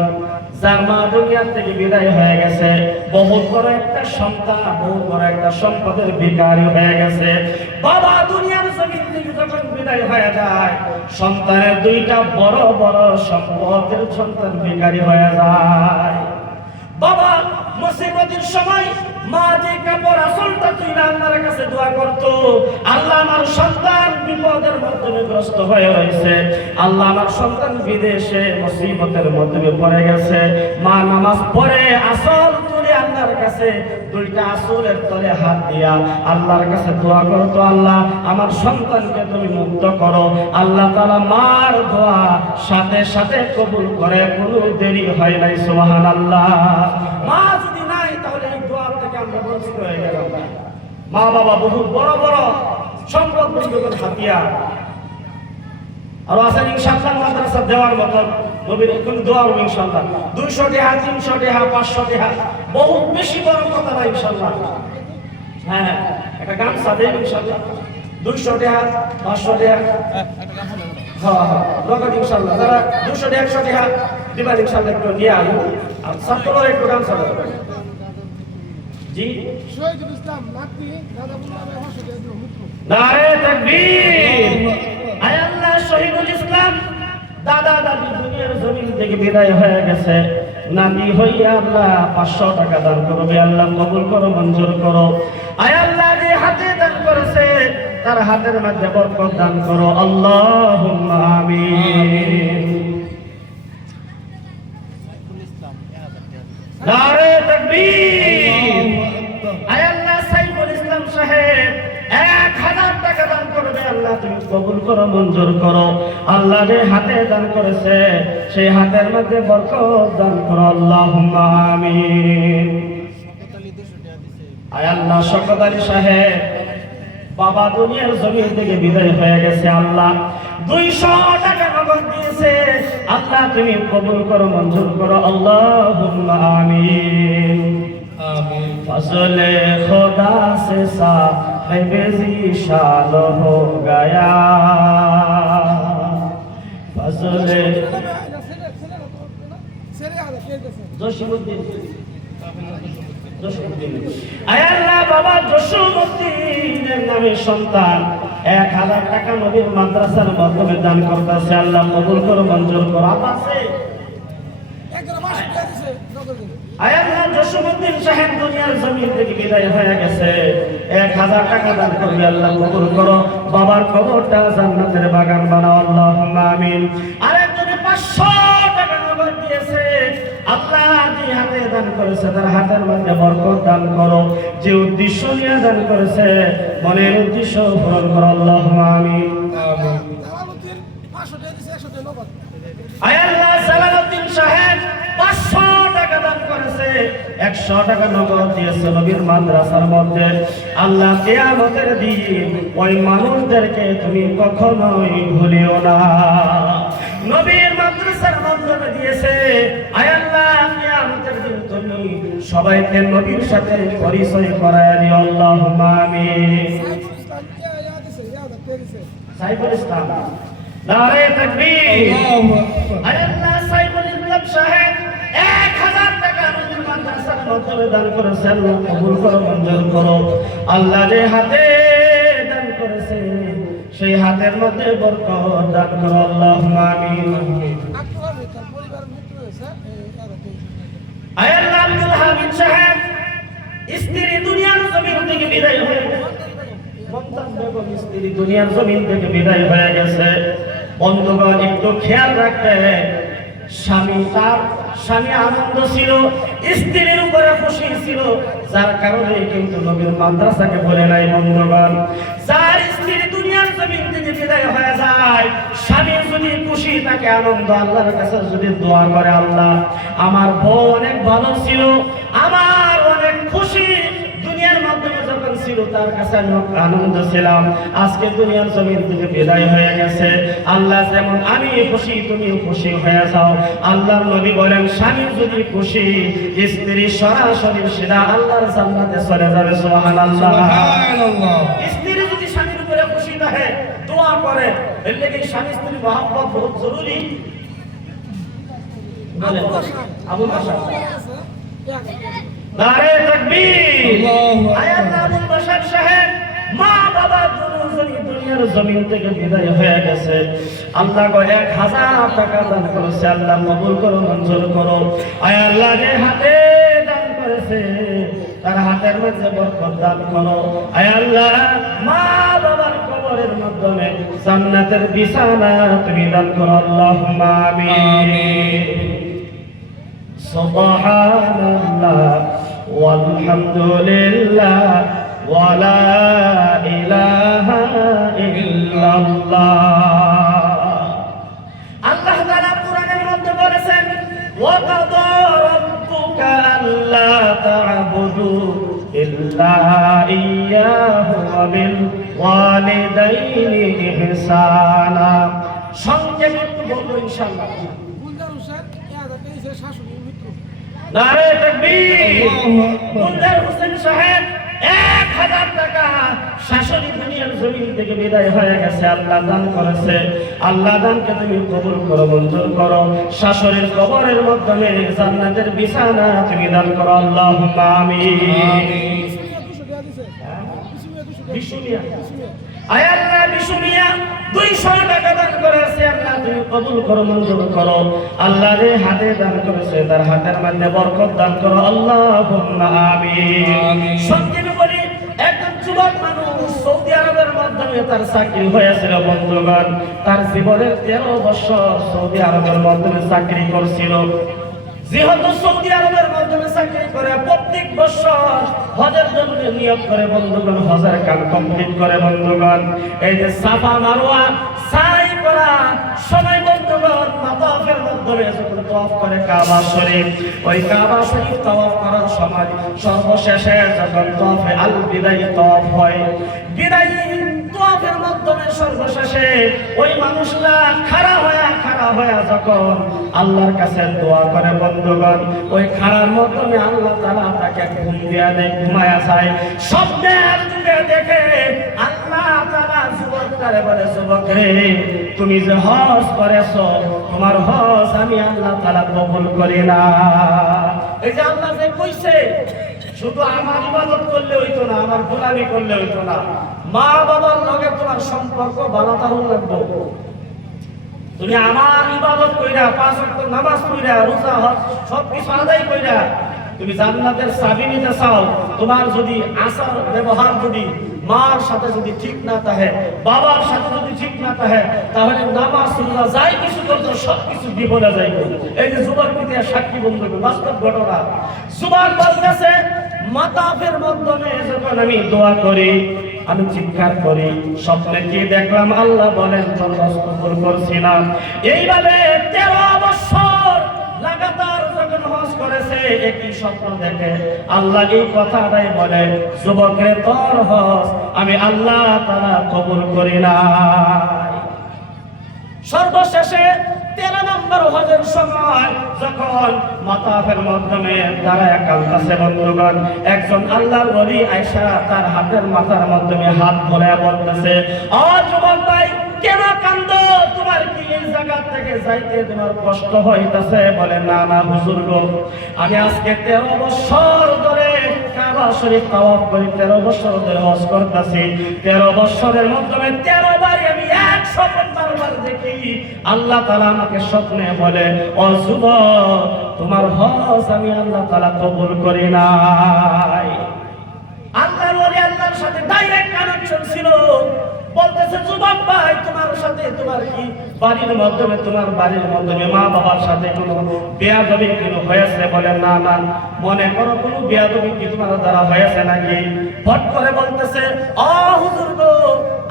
যার মা দুনিয়া থেকে বিদায় হয়ে গেছে, বহুত বড় একটা সন্তান, বহুত বড় একটা সম্পদের ভিখারি হয়ে গেছে। বাবা দুনিয়ার জমিন থেকে যখন বিদায় হয়ে যায়, সন্তানের দুইটা বড় বড় সম্পদের সন্তান ভিখারি হয়ে যায়। বাবা মুসিবতের সময় মা যে কাপড় আসলটা তুলে আল্লাহর কাছে দোয়া করত, আল্লাহ আমার সন্তান বিপদের মাধ্যমে গ্রস্ত হয়ে রয়েছে, আল্লাহ আমার সন্তান বিদেশে মুসিবতের মাধ্যমে পড়ে গেছে। মা নামাজ পড়ে আসল তুলে আল্লাহর কাছে দুইটা আসলের তলে হাত দিয়া আল্লাহর কাছে দোয়া করত, আল্লাহ আমার সন্তানকে তুমি মুক্ত করো। আল্লাহ তাআলা মার দোয়া সাথে সাথে কবুল করে, কোনো দেরি হয় নাই। সুবহানাল্লাহ। মা যদি নাই তাহলে এই দোয়া থেকে আমরা বঞ্চিত হয়ে গেলাম। মা বাবা বহুত বড় বড় সম্পদ বন্ধুগণ হাতিয়ার। আর আছেন ইনশাআল্লাহ মাদ্রাসা দেওয়ার মতন নবীর কোন দোয়া হবে ইনশাআল্লাহ। 200 টাকা, 300 টাকা, 500 টাকা, বহুত বেশি বড় কথা না ইনশাআল্লাহ। হ্যাঁ, একটা গামছা দেন ইনশাআল্লাহ। 200 টাকা, 500 টাকা, হ্যাঁ নগদ ইনশাআল্লাহ। যারা 200 টাকা, 100 টাকা দিবেন ইনশাআল্লাহ একটু নিয়ে আসুন। আর ছাত্ররা একটু গামছা দেবেন। জি, শহীদুল ইসলাম নাতি দাদাপুর নামে হাসপাতালে মিত্র। নারে তাকবীর। আয় আল্লাহ, শহীদুল ইসলাম দাদা দাদি দুনিয়ার জমিন থেকে বিদায় হয়ে গেছে, নাতি হইয়া আল্লাহ 500 টাকা দান করবে। আল্লাহ কবুল করো, মঞ্জুর করো। আয় আল্লাহ, যে হাতে দান করেছে তার হাতের মধ্যে বরকত দান করো। আল্লাহুম্মা আমিন। নারে তাকবীর। আয় আল্লাহ, সাইফুল ইসলাম সাহেব 1000 টাকা দান করবে। আল্লাহ তুমি কবুল করো, মঞ্জুর করো। আল্লাহ যে হাতে দান করেছে সেই হাতের মধ্যে বরকত দান করো। আল্লাহুম্মা আমিন। আয় আল্লাহ, শওকত আলী সাহেব বাবা দুনিয়ার জমিন থেকে বিদায় হয়ে গেছে। আল্লাহ 200 টাকা নগদ দিয়েছে। আল্লাহ তুমি কবুল করো, মঞ্জুর করো। আল্লাহুম্মা আমিন। আমিন। ফজলে খোদা সে साहिब ज़ीशान हो गया फजले আয় আল্লাহ, বাবা জসিমউদ্দিনের নামে সন্তান 1000 টাকা নবীর মাদ্রাসার মাধ্যমে দান করতেছে। আল্লাহ কবুল করো, মঞ্জুর করো। আছে আয় আল্লাহ, জসিমউদ্দিন সাহেব দুনিয়ার জমিন থেকে বিদায় হয়ে গেছে, 1000 টাকা দান করবে। আল্লাহ কবুল করো, বাবার কবরটা জান্নাতের বাগান বানাও। আল্লাহুম্মা আমিন। আরেকজনে 500 টাকা নগদ দিয়েছে। আল্লাহ যে হাতে দান করেছে তার হাতের মধ্যে বরকত দান করো। যে উদ্দেশ্য নিয়ে দান করেছে মনের উদ্দেশ্য পূরণ করো। আল্লাহুম্মা আমিন। আমিন। আয় আল্লাহ, সালাউদ্দিন সাহেব 500 টাকা দান করেছে, 100 টাকা নগদ দিয়েছে নবীর মাদ্রাসার মধ্যে। আল্লাহ কিয়ামতের দিন ওই মানুষদেরকে তুমি কখনোই ভুলিও না। নবীর মাদ্রাসার মাধ্যমে দিয়েছে। আয় আল্লাহ, কিয়ামতের দিন তুমি সবাইকে নবীর সাথে পরিচয় করায় দিও আল্লাহুম্মা আমিন। সাইফুল ইসলাম নারে তাকবীর। আল্লাহ সাইফুল ইসলাম সাহেব 1000 টাকা নবীর মাদ্রাসার মাধ্যমে দান করেছেন, কবুল করো, মঞ্জুর করো। আল্লাহ যে হাতে দান করেছে সেই হাতের মধ্যে বরকত দান করো আল্লাহুম্মা আমিন। আল্লাহ আব্দুল হামিদ সাহেব স্ত্রী দুনিয়ার জমিন থেকে বিদায় হয়ে মমতাজ বেগম স্ত্রী দুনিয়ার জমিন থেকে বিদায় হয়ে গেছে। বন্ধুগণ একটু খেয়াল রাখবেন, স্বামী আনন্দ ছিল, স্ত্রীর উপরে খুশি ছিল, যার কারণে কিন্তু নবীর মাদ্রাসাকে বলে নাই। বন্ধুগণ যার স্ত্রী দুনিয়ার জমিন থেকে বিদায় হয়ে যায়, স্বামী যদি খুশি থাকে, আনন্দ, আল্লাহর কাছে যদি দোয়া করে, আল্লাহ আমার বউ অনেক ভালো ছিল, আমার অনেক খুশি, দুনিয়ার মাধ্যমে যখন ছিল তার কাছে আমি আনন্দ ছিলাম, আজকে দুনিয়ার জমিন থেকে বিদায় হয়ে গেছে, আল্লাহ যেমন আমি খুশি তুমিও খুশি হয়ে যাও। আল্লাহর নবী বলেন স্বামী যদি খুশি, স্ত্রী সরাসরি সেটা আল্লাহর জান্নাতে চলে যাবে। সুবহানাল্লাহ। স্ত্রী যদি স্বামীর উপরে খুশি থাকে, দোয়া করে, এর লাগি স্বামী স্ত্রী মহব্বত বহুত জরুরি। বলেন আবু বাশার নারে তাকবীর। আল্লাহ আবু বাশার সাহেব মা বাবা দুনিয়ার জমিন থেকে বিদায় হয়ে গেছে, আল্লাহ 1000 টাকা দান করেছে, আল্লাহ কবুল করো, মঞ্জুর করো। আল্লাহ যে হাতে দান করেছে তার হাতের মধ্যে বরকত দান করো। আল্লাহ মা বাবার কবরের মাধ্যমে জান্নাতের বিছানা তুমি দান করো আল্লাহুম্মা আমিন। সুবহানাল্লাহ ওয়ালহামদুলিল্লাহ ওয়া লা ইলাহা ইল্লাল্লাহ। আল্লাহ তাআলা কোরআনের মধ্যে বলেছেন ওয়া কাদা রাব্বুকা আল্লা তা'বুদু ইল্লা ইয়্যাহু ওয়া বিল ওয়ালিদাইনি ইহসানা। সংক্ষেপে একটু বলবো ইনশাআল্লাহ। নারে তাকবীর। মুন্নার হোসেন সাহেব 1000 টাকা শাশুড়ি দুনিয়ার জমিন থেকে বিদায় হয়ে গেছে, আল্লাহ দান করেছে, আল্লাহ দানকে তুমি কবুল করো, মঞ্জুর করো। শাশুড়ির কবরের মাধ্যমে জান্নাতের বিছানা তুমি দান করো আল্লাহুম্মা আমিন। বিশুমিয়া আল্লাহ বিশুমিয়া 200 টাকা দান করেছে, আল্লাহ তুমি কবুল করো, মঞ্জুর করো। আল্লাহ যে হাতে দান করেছে তার হাতের মধ্যে বরকত দান করো আল্লাহুম্মা আমিন। সংক্ষেপে বলি, একজন যুবক মানুষ সৌদি আরবের মাধ্যমে তার চাকরি হয়েছিল। বন্ধুগণ তার জীবনের 13 বছর সৌদি আরবের মাধ্যমে চাকরি করছিল। যেহেতু সৌদি আরবের মাধ্যমে চাকরি করে প্রত্যেক বছর হজের জন্য নিয়োগ করে, বন্ধুগণ হজের কাজ কমপ্লিট করে। বন্ধুগণ এই যে সাফা মারওয়া সাই করা সময়, বন্ধুগণ তাওয়াফের মাধ্যমে যখন তাওয়াফ করে কাবা শরীফ, ওই কাবা শরীফ তাওয়াফ করার সময় সর্বশেষে যখন তাওয়াফে আল বিদায় তাওয়াফ হয়, বিদায় তাওয়াফের মাধ্যমে সর্বশেষে ওই মানুষরা খাড়া হয়ে যখন আল্লাহর কাছে দোয়া করে, বন্ধুগণ ওই খাড়ার মাধ্যমে আল্লাহ তাআলা তাকে ঘুম দিয়া দেয়, ঘুমায়া যায়। স্বপ্নের যুগে দেখে আল্লাহ তাআলা যুবকটারে বলে, যুবক রে তুমি যে হজ করেছো, তোমার হজ আমি আল্লাহ তাআলা কবুল করি না। এই যে আল্লাহ যে কইছে শুধু আমার ইবাদত করলে হইতো না, আমার গোলামি করলে হইতো না, মা বাবার লগে তোমার সম্পর্ক ভালো থাকুন লাগবে। তুমি আমার ইবাদত কইরা, 5 ওয়াক্ত নামাজ পড়া, রোজা হজ সবকিছু আদায় কইরা তুমি জান্নাতের চাবি নিতে চাও, তোমার যদি আচার ব্যবহার যদি মার সাথে যদি ঠিক না থাকে, বাবার সাথে যদি ঠিক না থাকে, তাহলে নামাজ রোজা যাই কিছু করছো সবকিছু বিপদে যাইবে। এই যে যুবক পিতা সাক্ষী, বন্ধু বাস্তব ঘটনা। যুবক বলতেছে মাতাফের মাধ্যমে যখন আমি দোয়া করি, আমি চিৎকার করি, স্বপ্নে কি দেখলাম আল্লাহ বলেন কবুল করছিলাম। এইভাবে 13 বছর লাগাতার যখন হজ করেছে, একই স্বপ্ন দেখে আল্লাহ এই কথাটাই বলে, যুবকরে তোর হজ আমি আল্লাহ তাআলা কবুল করি না। সর্বশেষে 13 নম্বর নম্বর হজের সময় যখন মাতাফের মাধ্যমে দাঁড়ায় কাঁদতেছে বন্ধুগণ, একজন আল্লাহর ওলি আয়েশা তার হাতের মাথার মাধ্যমে হাত ধরে বলতেছে, ও যুবক ভাই, কেন কান্দো? তোমার কি এই জায়গা থেকে যাইতে তোমার কষ্ট হইতাছে? বলে, না না হুজুর গো, আমি আজকে 13 বছর ধরে কাবা শরীফ তাওয়াফ করি, 13 বছর ধরে হজ করতেছি। 13 বছরের মাধ্যমে 13 বারই আমি এক স্বপ্ন বারবার দেখি। আল্লাহ তাআলা আমাকে স্বপ্নে বলে, ও যুবক, তোমার হজ আমি আল্লাহ তাআলা কবুল করি নাই। আল্লাহর ওলি আল্লাহর সাথে ডাইরেক্ট কানেকশন ছিল। বলতেছে, যুবক ভাই, তোমার সাথে তোমার কি বাড়ির মাধ্যমে, তোমার বাড়ির মাধ্যমে মা বাবার সাথে কোনো বেয়াদবি কোনো হয়েছে? বলে, না না, মনে করো কোনো বেয়াদবি কি তোমার দ্বারা হয়েছে নাকি? ফট করে বলতেছে, ও হুজুর গো,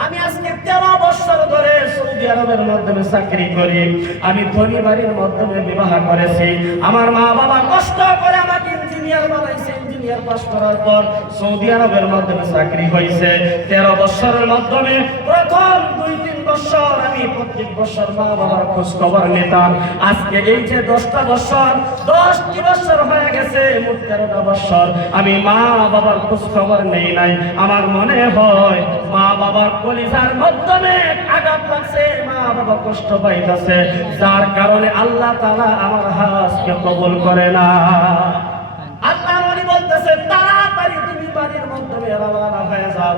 আমি আজকে 13 বছর ধরে সৌদি আরবের মাধ্যমে চাকরি করি। আমি ধনী বাড়ির মাধ্যমে বিবাহ করেছি। আমার মা বাবা কষ্ট করে আমাকে ইঞ্জিনিয়ার বানাইছে। ইঞ্জিনিয়ার পাস করার পর সৌদি আরবের মাধ্যমে চাকরি হয়েছে। 13 বছরের মাধ্যমে প্রথম 2-3 বছর আমি প্রত্যেক বছর মা বাবার খোঁজ খবর নিতাম। আজকে এই যে 10টা বছর, 10টি বছর হয়ে গেছে, মোট 13টা বছর আমি মা বাবার খোঁজ খবর নেই নাই। আমার মনে হয় মা বাবার কলিজার মাধ্যমে আঘাত লাগছে, মা বাবা কষ্ট পাইতেছে, যার কারণে আল্লাহ তাআলা আমার হজকে কবুল করে না। আল্লাহ ওলি বলতেছে, তাড়াতাড়ি তুমি বাড়ির মাধ্যমে রওনা হয়ে যাও,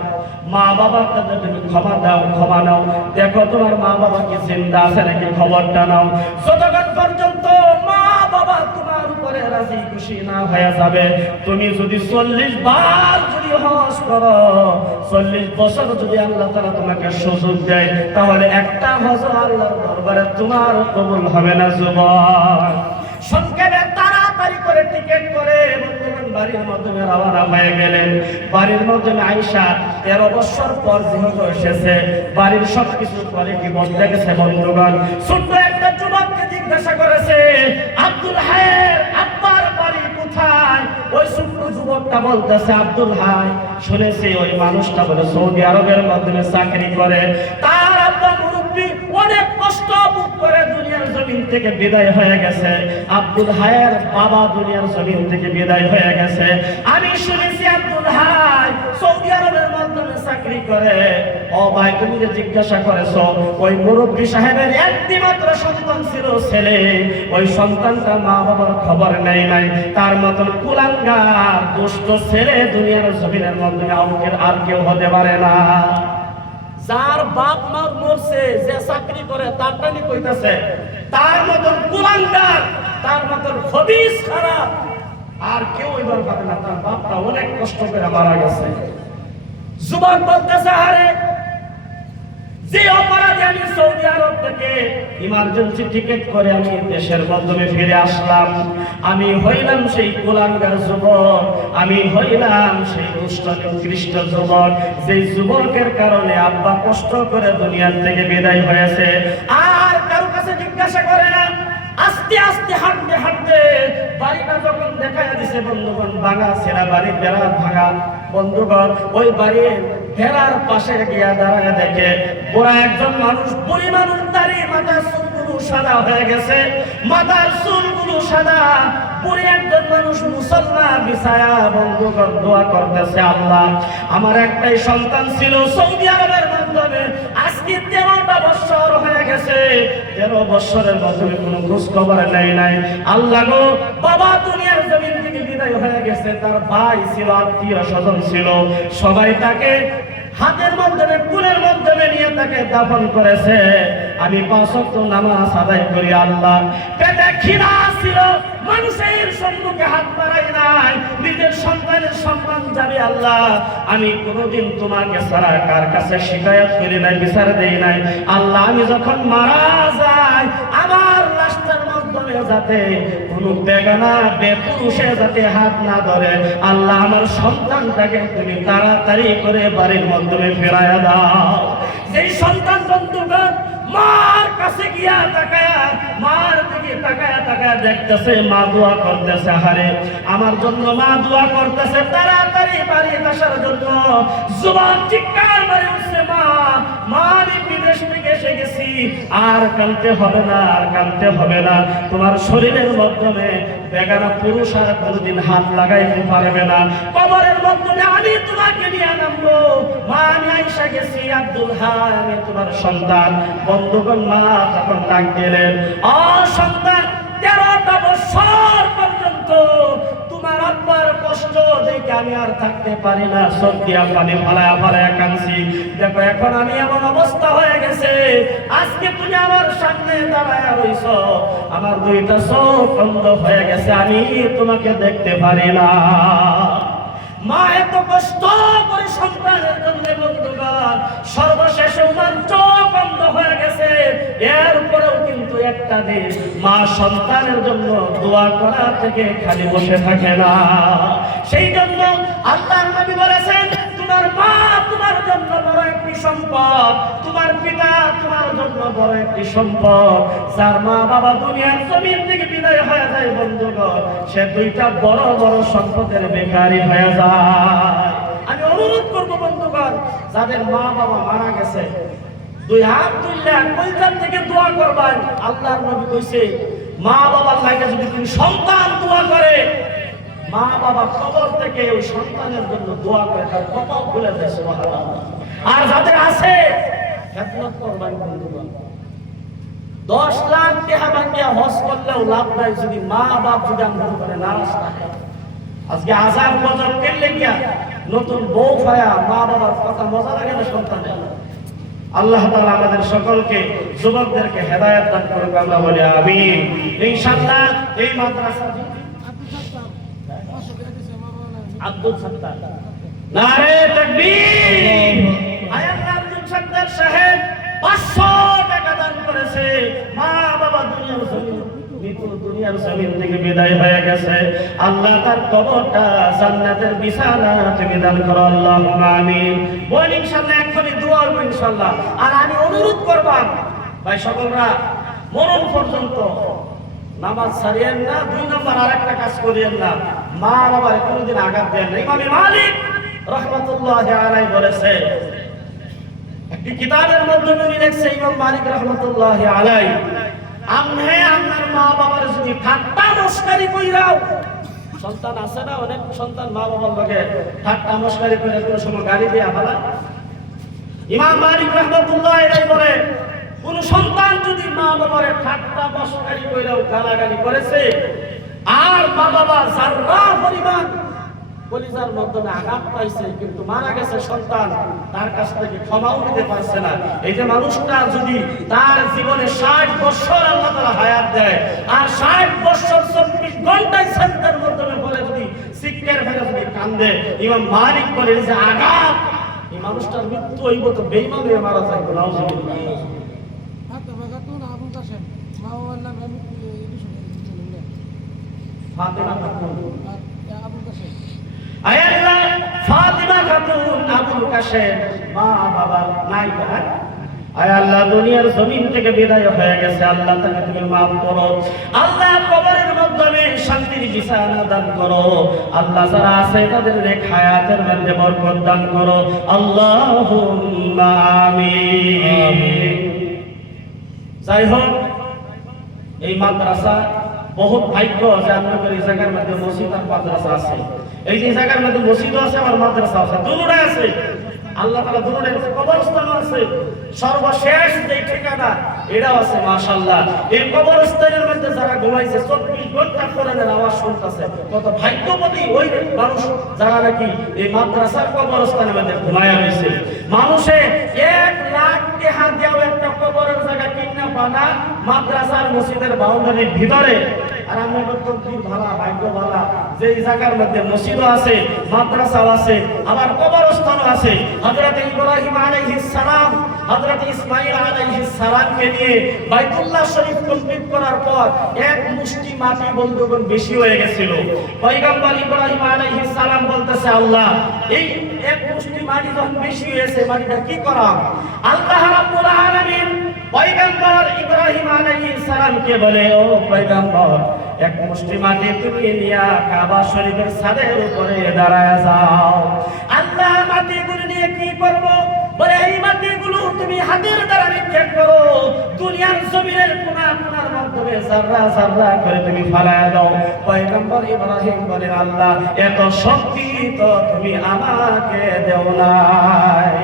মা বাবার কাছে তুমি ক্ষমা দাও, ক্ষমা নাও, দেখো তোমার মা বাবা কি জিন্দা আছে নাকি, খবরটা নাও। যতক্ষণ পর্যন্ত মা বাবা তোমার উপরে রাজি খুশি না হয়ে যাবে, তুমি যদি 40 বার যদি হজ করো, 40 বছর যদি আল্লাহ তাআলা তোমাকে সুযোগ দেয়, তাহলে একটা হজ আল্লাহর দরবারে তোমার কবুল হবে না। যুবক, সংক্ষেপে তাড়াতাড়ি করে টিকেট করে বন্ধুগণ বাড়ির মাধ্যমে রওনা হয়ে গেলেন। বাড়ির মাধ্যমে আয়েশা 13 বছর পর যেহেতু এসেছে, বাড়ির সবকিছু পরে কি বদলে গেছে বন্ধুগণ। ছোট্ট একটা যুবককে জিজ্ঞাসা করেছে, আব্দুল হায়ের আব্বার বাড়ি কোথায়? ওই ছোট্ট যুবকটা বলতেছে, আব্দুল হাই, শুনেছি ওই মানুষটা বলে সৌদি আরবের মাধ্যমে চাকরি করে, তার আব্বা মুরব্বি, অনেক কষ্ট ভোগ করে দুনিয়ার জমিন থেকে বিদায় হয়ে গেছে। আব্দুল হায়ের বাবা দুনিয়ার জমিন থেকে বিদায় হয়ে গেছে। আমি শুনেছি আব্দুল হাই সৌদি আরবের মাধ্যমে চাকরি করে। ও ভাই, তুমি যে জিজ্ঞাসা করেছো, ওই মুরব্বি সাহেবের একটি মাত্র সন্তান ছিল, ছেলে। ওই সন্তানটা মা বাবার খবর নেই নাই। তার মতন কুলাঙ্গার দুষ্ট ছেলে দুনিয়ার জমিনের মাধ্যমে আর কেউ হতে পারে না। যার বাপ মা মরছে, যে চাকরি করে, তার টানি কইতাছে, তার মতন কুলাঙ্গার, তার মতন খবিস খারাপ আর কেউ এবার পাবে না। তার বাপটা অনেক কষ্ট করে মারা গেছে। যুবক বলতেছে, আরে যে অপরাধে আমি সৌদি আরব থেকে ইমার্জেন্সি টিকিট করে আমি দেশের মাধ্যমে ফিরে আসলাম, আমি হইলাম সেই কুলাঙ্গার যুবক, আমি হইলাম সেই দুষ্ট নিকৃষ্ট যুবক, যেই যুবকের কারণে আব্বা কষ্ট করে দুনিয়ার থেকে বিদায় হয়েছে। আর কারো কাছে জিজ্ঞাসা করে না। আস্তে আস্তে হাঁটতে হাঁটতে বাড়িটা যখন দেখা দিছে বন্ধুগণ, ভাঙা ছেঁড়া বাড়ি, বেড়া ভাঙা বন্ধুগণ, ওই বাড়ির বেড়ার পাশে গিয়া দাঁড়ায় দেখে ওরা একজন মানুষ, বুড়ি মানুষ, দাঁড়িয়ে মাথার চুলগুলো সাদা হয়ে গেছে, মাথার চুলগুলো সাদা, বুড়ি একজন মানুষ মুসল্লা বিছায়া বন্ধুগণ দোয়া করতেছে, আল্লাহ, আমার একটাই সন্তান ছিল সৌদি আরবের মাধ্যমে, আজকে 13টা বছর হয়ে গেছে, 13 বছরের মাধ্যমে কোনো খোঁজ খবর নেই নাই। আল্লাহ গো, বাবা দুনিয়ার জমিন থেকে বিদায় হয়ে গেছে, তার ভাই ছিল, আত্মীয় স্বজন ছিল, সবাই তাকে হাতের মাধ্যমে, কুলের মাধ্যমে নিয়ে তাকে দাফন করেছে। আমি 5 ওয়াক্ত নামাজ আদায় করি, আল্লাহ, পেটে খিদা ছিল, মানুষের সম্মুখে হাত বাড়াই নাই, নিজের সন্তানের সম্মান যাবে, আল্লাহ, আমি কোনোদিন তোমাকে ছাড়া কার কাছে শিকায়ত করি নাই, বিচার দেই নাই, আল্লাহ, আমি যখন মারা যাই আমার লাশটার মাধ্যমে যাতে কোনো বেগানা বেপুরুষে যাতে হাত না ধরে, আল্লাহ, আমার সন্তানটাকে তুমি তাড়াতাড়ি করে বাড়ির মাধ্যমে ফেরাইয়া দাও। যেই সন্তান বন্ধুগণ মার কাছে গিয়া তাকায়া, মার দিকে তাকায়া তাকায়া দেখতেছে, মা দোয়া করতেছে, হারে আমার জন্য মা দোয়া করতেছে তাড়াতাড়ি বাড়ি আসার জন্য। যুবক চিৎকার মারে উঠছে, মা, মালিক বিদেশ থেকে এসে গেছি, আর কাঁদতে হবে না, আর কাঁদতে হবে না। তোমার শরীরের মাধ্যমে বেগানা পুরুষ আর কোনোদিন হাত লাগাইতে পারবে না। কবরের মাধ্যমে আমি তোমাকে নিয়ে নামবো। মা আমি আয়েশা গেছি, আব্দুল হাই আমি তোমার সন্তান। বন্ধুগণ, মা তখন ডাক দিলেন, ও সন্তান, 13টা বছর পর্যন্ত তোমার আব্বার কষ্ট দেখে আমি আর থাকতে পারি না, চোখ দিয়া পানি ফালায়া ফালায়া কাঁদছি। দেখো এখন আমি এমন অবস্থা হয়ে গেছে, আজকে তুমি আমার সামনে দাঁড়ায়া রইছ, আমার 2টা চোখ বন্ধ হয়ে গেছে, আমি তোমাকে দেখতে পারি না। মা এত কষ্ট করে সন্তানের জন্য, বন্ধুগণ, সর্বশেষে ওনার চোখ বন্ধ হয়ে গেছে। এরপরেও কিন্তু একটা দিন মা সন্তানের জন্য দোয়া করা থেকে খালি বসে থাকে না। সেই জন্য আল্লাহর নবী বলেছেন, তোমার মা তোমার জন্য বড় একটি সম্পদ, তোমার পিতা তোমার জন্য বড় একটি সম্পদ। যার মা বাবা দুনিয়ার জমিন থেকে বিদায় হয়ে যায়, বন্ধুগণ, সে 2টা বড় বড় সম্পদের বেকারি হয়ে যায়। আমি অনুরোধ করবো বন্ধুগণ, যাদের মা বাবা মারা গেছে, 2 হাত তুললে কলজার থেকে দোয়া করবেন। আল্লাহর নবী কইছে, মা বাবার লাগে যদি তুমি সন্তান দোয়া করে, মা বাবা কবর থেকে ওই সন্তানের জন্য দোয়া করে তার কপাল খুলে দেয়, সুবহানাল্লাহ। আর যাদের আছে খেদমত করবেন বন্ধুগণ। 10 লাখ টাকা ভাঙিয়া হজ করলেও লাভ নাই যদি মা বাপ যদি আমল করে নারাজ থাকে। আজকে আযান গজব করলে গিয়া নতুন বউ পায়া মা বাবার কথা মজা লাগে না সন্তানের। আল্লাহ তাআলা আমাদের সকলকে, যুবকদেরকে হেদায়েত দান করুক, আমরা বলি আমিন। ইনশাআল্লাহ এই মাদ্রাসা আব্দুল সত্তার, নারে তাকবীর। আয়াল্লাহ আব্দুল সত্তার সাহেব 500 টাকা দান করেছে। মা বাবা দুনিয়ার জমিন থেকে বিদায় হয়ে গেছে। আল্লাহ তার কবরটা জান্নাতের বিছানা থেকে দান করো, আল্লাহুম্মা আমিন। বল ইনশাআল্লাহ এখনই দোয়া করব ইনশাআল্লাহ। আর আমি অনুরোধ করবাম, ভাই সকলরা মরণ পর্যন্ত নামাজ ছাড়িয়েন না, 2 নম্বর আরেকটা কাজ করিয়েন না, মা বাবার কোনোদিন আঘাত দেন না। ইমাম মালিক রাহমাতুল্লাহি আলাইহি বলেছে, একটি কিতাবের মধ্যে উনি লিখছে, ইমাম মালিক রাহমাতুল্লাহি আলাইহি, আমনে আপনার মা বাবার যদি ঠাট্টা মস্করি কইরাও, সন্তান আছে না, অনেক সন্তান মা বাবার লগে ঠাট্টা মস্করি করে কোনো সময় গালি দিয়ে ফেলা। ইমাম মালিক রাহমাতুল্লাহি আলাইহি বলে, কোন সন্তান যদি মা বাবার ঠাট্টা মস্করি কইরাও গালাগালি করেছে, আর মা বাবা যারা পরিমাণ কলিজার মাধ্যমে আঘাত পাইছে, কিন্তু মারা গেছে সন্তান, তার কাছ থেকে ক্ষমাও দিতে পারছে না। এই যে মানুষটা যদি তার জীবনে 60 বছর আল্লাহ তাআলা হায়াত দেয়, আর 60 বছর 24 ঘন্টায় সেন্টার মাধ্যমে বলে যদি শিক্ষার ফেলে যদি কান্দে, ইমাম মালিক বলে যে আঘাত, এই মানুষটার মৃত্যু হইব তো বেঈমান হয়ে মারা যায়। নাউজুবিল্লাহ। ফাতেমা খাতুন, আয়াল্লাহ ফাতেমা খাতুন আবুল কাশেম মা বাবা নাই, আয়াল্লাহ দুনিয়ার জমিন থেকে বিদায় হয়ে গেছে, আল্লাহ তাকে তুমি মাফ করো। আল্লাহ কবরের মাধ্যমে শান্তির বিছানা দান করো। আল্লাহ যারা আছে তাদের নেক হায়াতের মধ্যে বরকত দান করো, আল্লাহুম্মা আমিন। যাই হোক, এই মাদ্রাসা বহুত ভাগ্য যে আপনাদের এই জায়গার মধ্যে মসজিদ আর মাদ্রাসা আছে। এই যে জায়গার মধ্যে মসজিদ আছে আর মাদ্রাসা আছে, দুটোই আছে। আল্লাহ তাআলা দুটোই কবরস্থান আছে। সর্বশেষ যে ঠিকানা এটাও আছে, মাশাআল্লাহ। এই কবরস্থানের মধ্যে যারা ঘুমাইছে 24 ঘন্টা কোরআনের আওয়াজ শুনতেছে, কত ভাগ্যবতী ওই মানুষ যারা নাকি এই মাদ্রাসার কবরস্থানের মধ্যে ঘুমায়া রয়েছে। মানুষে 1 লাখ টাকা দিয়েও একটা কবরের জায়গা কিনা পানা মাদ্রাসার মসজিদের বাউন্ডারির ভিতরে। আর আমরা বলতাম কি ভালা ভাগ্য ভালা যে এই জায়গার মধ্যে মসজিদও আছে, মাদ্রাসাও আছে, আবার কবরস্থানও আছে। হযরত ইব্রাহিম আলাইহিস সালাম হযরত ইসমাঈল আলাইহিস সালামকে নিয়ে বাইতুল্লাহ শরীফ কমপ্লিট করার পর 1 মুষ্টি মাটি বন্ধুগণ বেশি হয়ে গেছিল। পয়গম্বর ইব্রাহিম আলাইহিস সালাম বলতেছে, আল্লাহ এই 1 মুষ্টি মাটি যখন বেশি হয়েছে, মাটিটা কি করাম? আল্লাহ রাব্বুল আলামিন পয়গম্বর ইব্রাহিম আলাইহিস সালামকে বলে, ও পয়গম্বর, 1 মুষ্টি মাটি তুমি নিয়া কাবা শরীফের ছাদের উপরে দাঁড়ায় যাও। আল্লাহ মাটিগুলো নিয়ে কি করব? বলে এই মাটিগুলো তুমি হাতের দ্বারা নিক্ষেপ করো, দুনিয়ার জমিনের কোনা কোনার মাধ্যমে জাররা জাররা করে তুমি ফালায়া দাও। পয়গম্বর ইব্রাহিম বলেন, আল্লাহ এত শক্তি তো তুমি আমাকে দেও নাই,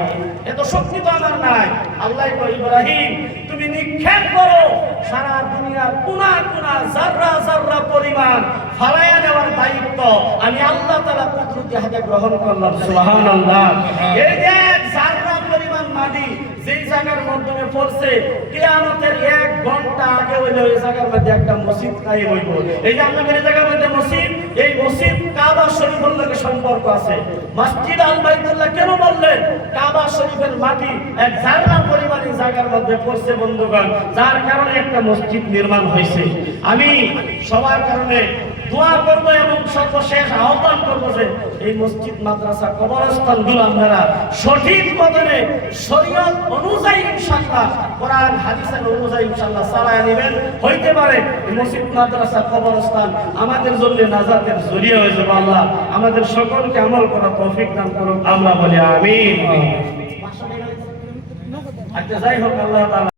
এত শক্তি তো আমার নাই। আল্লাহ কয়, ইব্রাহিম তুমি নিক্ষেপ করো, সারা দুনিয়ার কোনা কোনা জাররা জাররা পরিমাণ ফালায়া দেওয়ার দায়িত্ব আমি আল্লাহ তাআলা কুদরতি হাতে গ্রহণ করলাম। সুবহানাল্লাহ। এই যে জাররা পরিমাণ মাটি যেই জায়গার মাধ্যমে পড়ছে, কিয়ামতের 1 ঘন্টা আগে হইলে ওই জায়গার মধ্যে একটা মসজিদ কায়েম হইব। এই যে আমাদের জায়গার মধ্যে মসজিদ, এই মসজিদ কাবা শরীফের লগে সম্পর্ক আছে। মসজিদ আল বাইতুল্লাহ কেন বললেন? কাবা শরীফের মাটি এক জাররা পরিমাণের জায়গার মধ্যে পড়ছে বন্ধুগণ, যার কারণে একটা মসজিদ নির্মাণ হয়েছে। আমি সবার কারণে দোয়া করবো এবং সর্বশেষ আহ্বান করবো যে এই মসজিদ, মাদ্রাসা, কবরস্থানগুলো আপনারা সঠিক মতনে শরীয়ত অনুযায়ী ইনশাআল্লাহ, কোরআন হাদিসের অনুযায়ী ইনশাআল্লাহ চালায় নেবেন। হইতে পারে এই মসজিদ, মাদ্রাসা, কবরস্থান আমাদের জন্য নাজাতের জরিয়া হয়ে যাবে। আল্লাহ আমাদের সকলকে আমল করার তৌফিক দান করুন, আমরা বলি আমিন। আচ্ছা, যাই হোক, আল্লাহ তাআলা